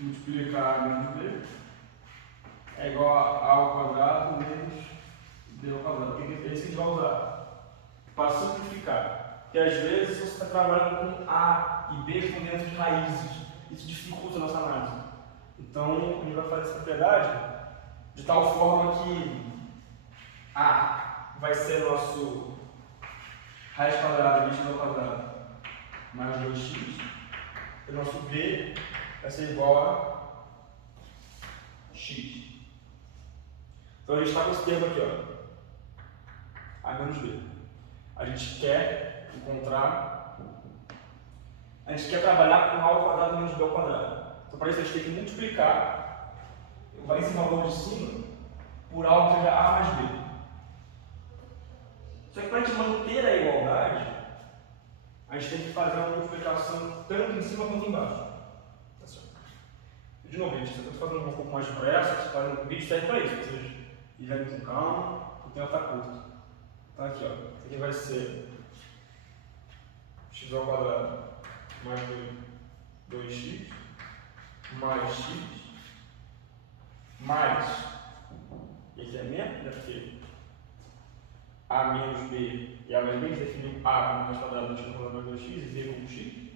multiplicar A menos B, é igual a ao quadrado menos B ao quadrado. O que é isso que a gente vai usar? Para simplificar. Porque às vezes você está trabalhando com A e B com dentro de raízes. Isso dificulta a nossa análise. Então, a gente vai fazer essa propriedade de tal forma que A vai ser nosso raiz quadrada de x ao quadrado mais 2x. E nosso B vai ser igual a x. Então, a gente está com esse termo aqui, ó. A menos B. A gente quer encontrar. A gente quer trabalhar com A ao quadrado menos B ao quadrado. Então, para isso, a gente tem que multiplicar esse valor de cima por algo que seja A mais B. Só que para a gente manter a igualdade, a gente tem que fazer uma multiplicação tanto em cima quanto embaixo. Tá certo? De novo, gente, se eu estou fazendo um pouco mais depressa, você faz um vídeo serve para isso. Ou seja, ir com calma, o tempo está curto. Então aqui, ó, isso aqui vai ser x ao quadrado mais 2x mais x mais, esse é menos, né, porque A menos B e A mais B, que definiu A como raiz quadrada de x ao quadrado mais 2x e B como x.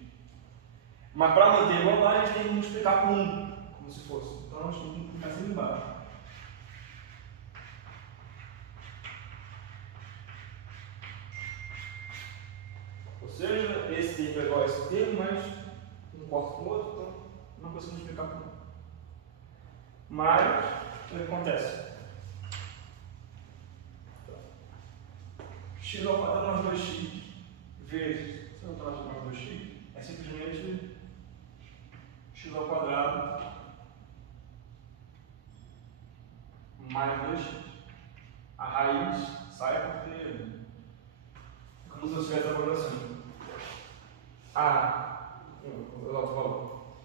Mas para manter a igualdade, a gente tem que multiplicar por 1, como se fosse. Então a gente tem que multiplicar assim embaixo. Ou seja, esse termo é igual a esse termo, mas um corta com o outro, então não consigo multiplicar por 1. Mas, o que acontece? x ao quadrado mais 2x vezes, se eu trazer mais 2x, é simplesmente x ao quadrado mais 2x. A raiz sai porque, como se eu estivesse trabalhando assim.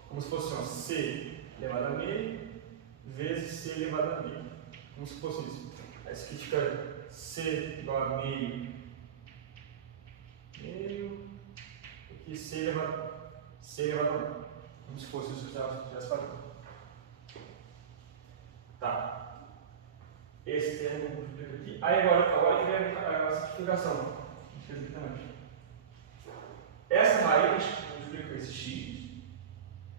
Como se fosse assim, c elevado a meio vezes c elevado a meio. Como se fosse isso. Aí isso aqui fica c igual a meio, aqui c elevado a 1. Como se fosse isso que eu estivesse fazendo. Tá. Esse termo multiplica aqui. Aí agora vem a simplificação. Essa raiz multiplica esse x.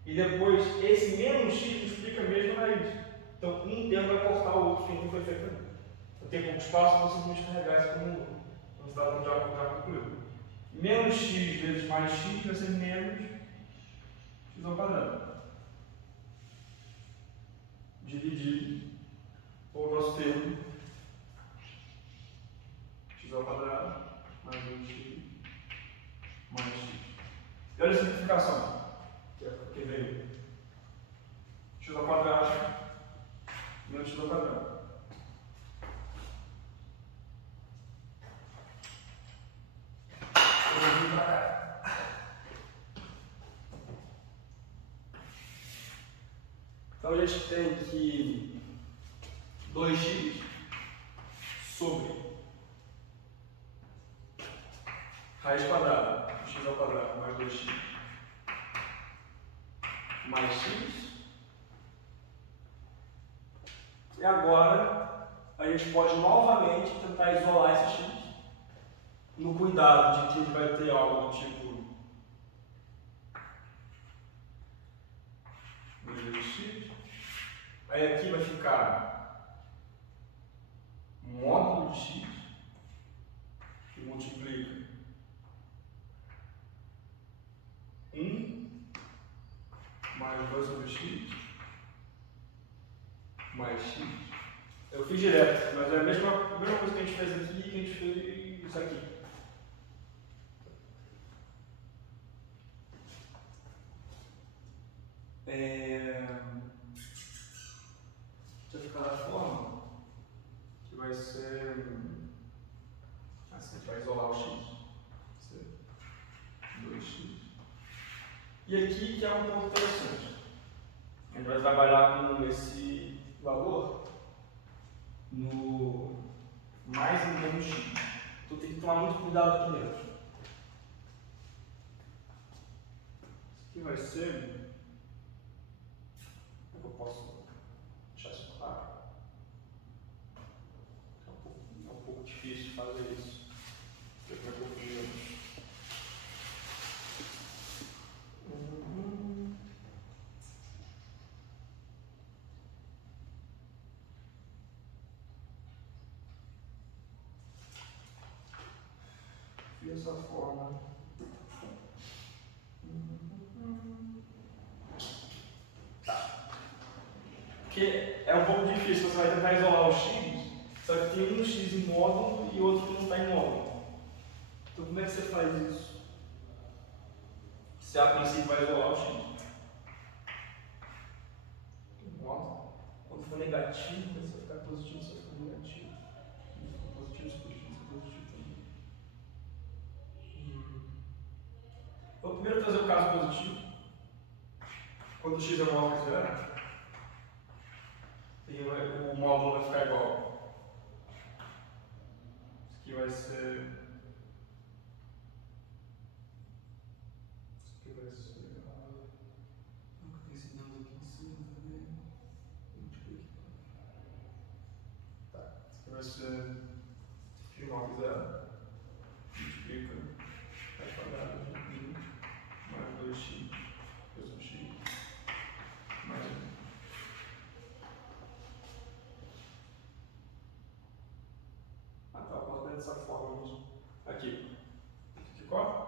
E depois esse menos x multiplica a mesma raiz. Então um termo vai cortar o outro, que não foi feito ainda. Eu tenho pouco espaço, vou simplesmente carregar isso como resultado já concluído. Menos x vezes mais x vai ser menos x ao quadrado. Dividido por nosso termo x ao quadrado mais 2x mais x. E olha a simplificação, que veio x ao quadrado menos x ao quadrado. Eu vou vir para cá. Então a gente tem que 2x sobre raiz quadrada, x ao quadrado mais 2x mais x. E agora a gente pode novamente tentar isolar esse x, no cuidado de que ele vai ter algo do tipo 2x. Aí aqui vai ficar módulo de x, que multiplica 1 mais 2 sobre x mais x. Eu fiz direto, mas é a mesma coisa que a gente fez aqui e que a gente fez isso aqui. Vai ficar da forma que vai ser assim, a gente vai isolar o x. 2x. E aqui que é um ponto interessante. A gente vai trabalhar com esse valor no mais e menos x. Então tem que tomar muito cuidado aqui dentro. Isso aqui vai ser. Como eu posso deixar isso claro? É um pouco difícil fazer isso. Dessa forma. Tá. Porque é um pouco difícil, você vai tentar isolar o x, só que tem um x em módulo e outro que não está em módulo. Então como é que você faz isso? Você a princípio vai isolar o x. Módulo. Quando for negativo, você vai ficar positivo, você vai ficar negativo. Quando for positivo, você vai ficar positivo também. Vou primeiro fazer o caso positivo. Quando o x é maior que zero, o módulo vai ficar igual. Isso aqui vai ser. Isso aqui vai ser. Tem esse dano aqui em cima também. Tá. Isso aqui vai ser. X maior que zero. Multiplica. Raiz quadrada de 1 mais 2x vezes x mais 1. Ah tá, eu posso ver dessa forma mesmo. Aqui. Aqui corta.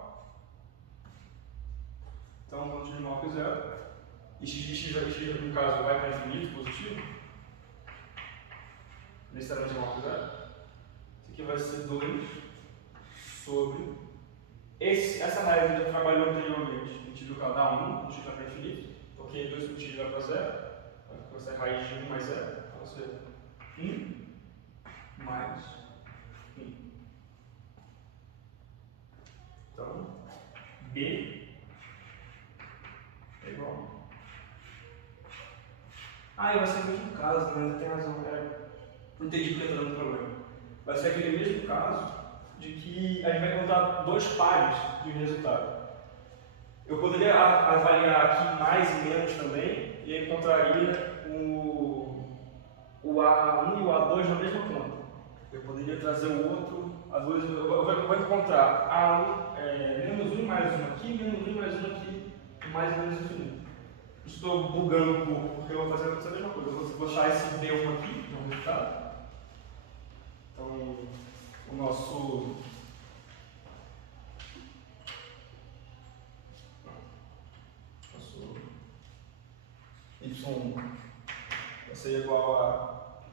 Então, quando x menor que zero, e x no caso vai para infinito positivo, necessariamente menor que zero. Isso aqui vai ser 2 sobre essa raiz que a gente já trabalhou anteriormente. A gente viu que ela dá 1, x vai para infinito, porque 2 sobre x vai para 0, vai ser a raiz de 1 mais 0, então vai ser 1 mais 1. Então, b é igual a 1. E vai ser o mesmo caso, né? Tem razão, não entendi porque está dando problema. Vai ser aquele mesmo caso de que a gente vai encontrar dois pares de resultado. Eu poderia avaliar aqui mais e menos também, e eu encontraria o A1 e o A2 na mesma conta. Eu poderia trazer o outro, A2, eu vou encontrar A1, menos 1 mais 1 aqui, menos 1 mais 1 aqui, e mais menos infinito. Estou bugando um pouco, porque eu vou fazer a mesma coisa. Eu vou achar esse B1 aqui, no resultado. Então, o nosso y1 vai ser igual a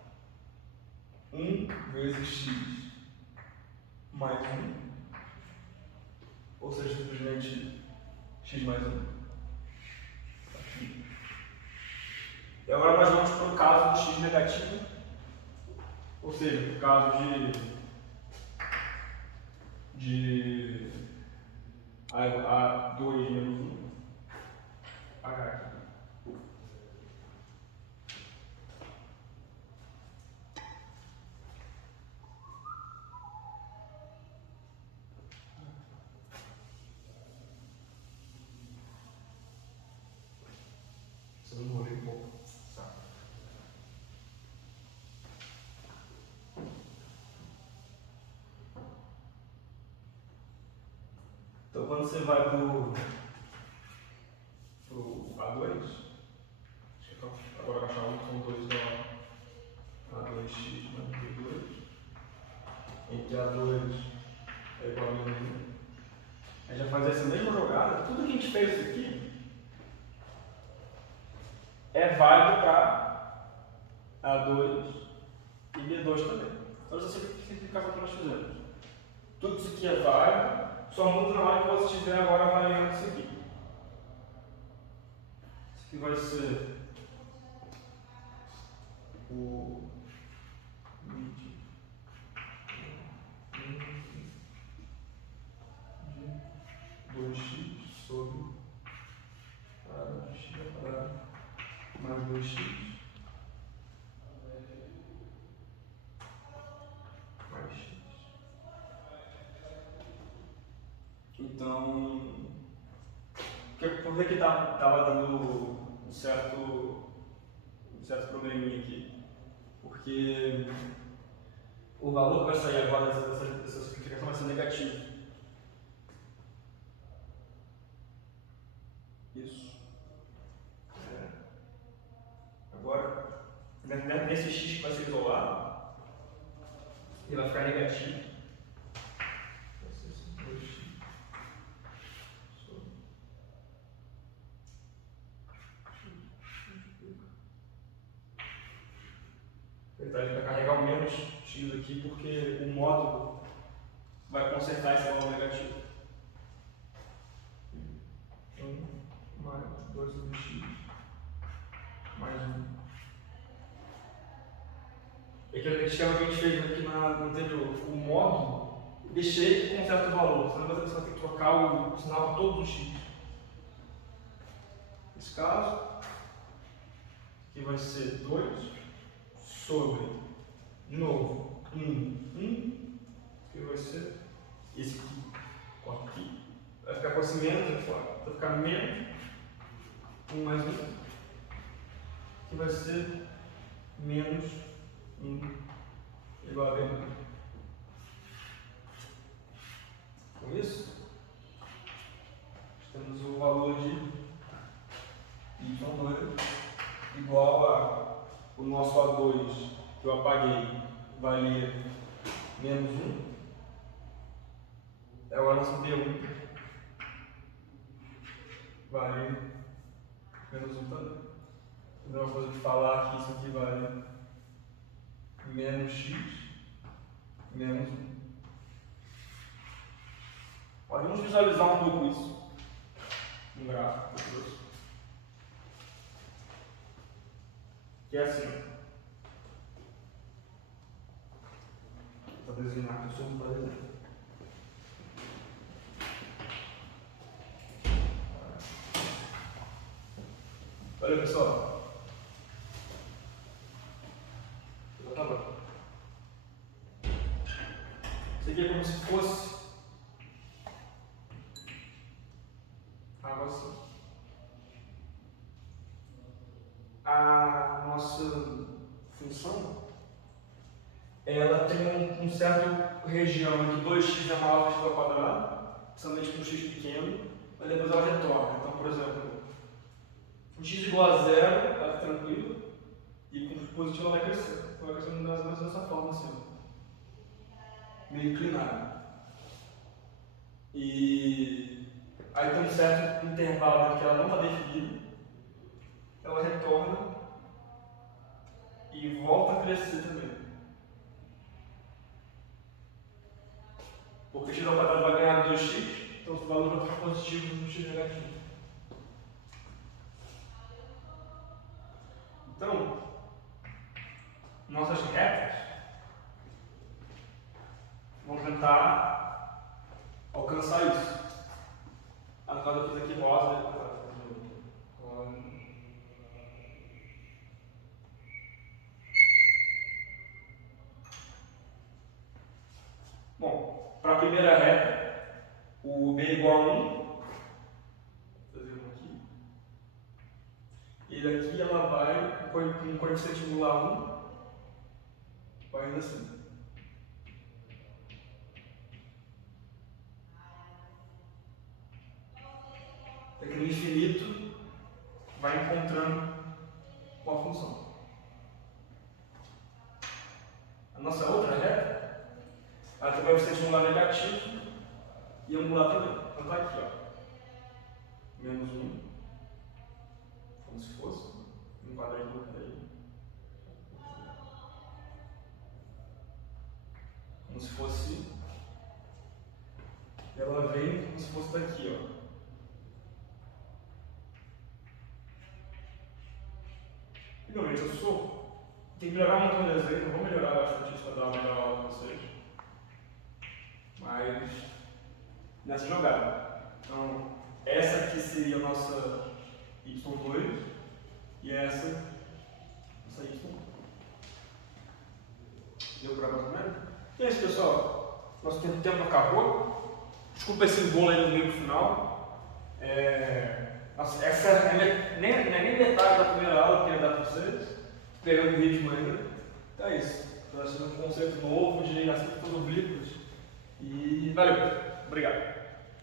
1 vezes x mais 1, ou seja, simplesmente x mais 1. Aqui. E agora nós vamos para o caso do x negativo, ou seja, para o caso de A2 menos 1, H aqui. Você não morreu um pouco. Tá. Então, quando você vai para o A2, agora achar um com 2 A2x mais B2, entre A2 é igual a menos 1. A gente vai fazer essa mesma jogada. Tudo que a gente fez aqui é válido para A2 e B2 também. Então, essa simplificação que nós fizemos. Tudo isso aqui é válido, só muda na hora que você estiver agora avaliando isso aqui. Isso aqui vai ser o 2x sobre parada de x ao quadrado mais 2x mais x. Então, por que estava dando um certo probleminha aqui? Porque o valor que vai sair agora dessa simplificação vai ser negativo. Isso. Agora, nesse x que vai ser isolado, ele vai ficar negativo. Vai ser 2x sobre ele vai carregar o menos x aqui porque o módulo vai consertar esse valor negativo. 1 mais 2 sobre x mais 1. É aquele esquema que a gente fez aqui no anterior. O módulo, deixei com um certo valor, senão você vai ter que trocar o sinal para todos os x. Nesse caso, aqui vai ser 2 sobre, de novo, 1, que vai ser esse aqui, corta aqui, vai ficar com esse menos aqui fora, vai ficar menos 1 mais 1, que vai ser menos 1 igual a B1. Com isso, temos o valor de y2 igual a o nosso A2 que eu apaguei valia menos 1. Agora nosso B1 vale menos 1 também. A mesma coisa de falar que isso aqui vale menos x menos 1. Podemos visualizar um pouco isso. Um gráfico que eu trouxe. Que é assim, ó. Vou desenhar aqui, só não está desenhando. Olha pessoal. Tá bom. Isso aqui é como se fosse algo assim. A nossa função, ela tem um certo região em que 2x é maior que x ao quadrado, principalmente com um x pequeno, mas depois ela retorna. Então, por exemplo, com x igual a 0, ela fica tranquila, e com positivo ela vai crescer. Então vai crescendo mais ou menos dessa forma assim, meio inclinado. E aí tem um certo intervalo em que ela não está definida, ela retorna e volta a crescer também. Porque x ao quadrado vai ganhar 2x, então o valor vai ficar positivo no x negativo. Então, nossas retas vão tentar alcançar isso. No caso eu fiz aqui rosa, bom, para a primeira reta, o b igual a 1, vou fazer um aqui, e daqui ela vai, com um coeficiente angular 1, vai indo assim. Daqui no infinito, vai encontrando com a função. A nossa outra reta, ela tem coeficiente angular negativo e angular também. Então está aqui, ó, menos 1, como se fosse um quadradinho aí. Como se fosse, ela vem como se fosse daqui, ó. Finalmente eu tenho que melhorar muito o desenho, eu vou melhorar bastante isso para dar uma melhor aula para vocês. Mas nessa jogada. Então, essa aqui seria a nossa y2 e essa y1. Deu para mais ou menos? E é isso, pessoal. Nosso tempo acabou. Desculpa esse bolo aí no meio do final. Nossa, essa não é nem metade da primeira aula que eu ia dar para vocês. Pegando o ritmo ainda. Então é isso. Nós temos um conceito novo de acertos oblíquos. E valeu. Obrigado.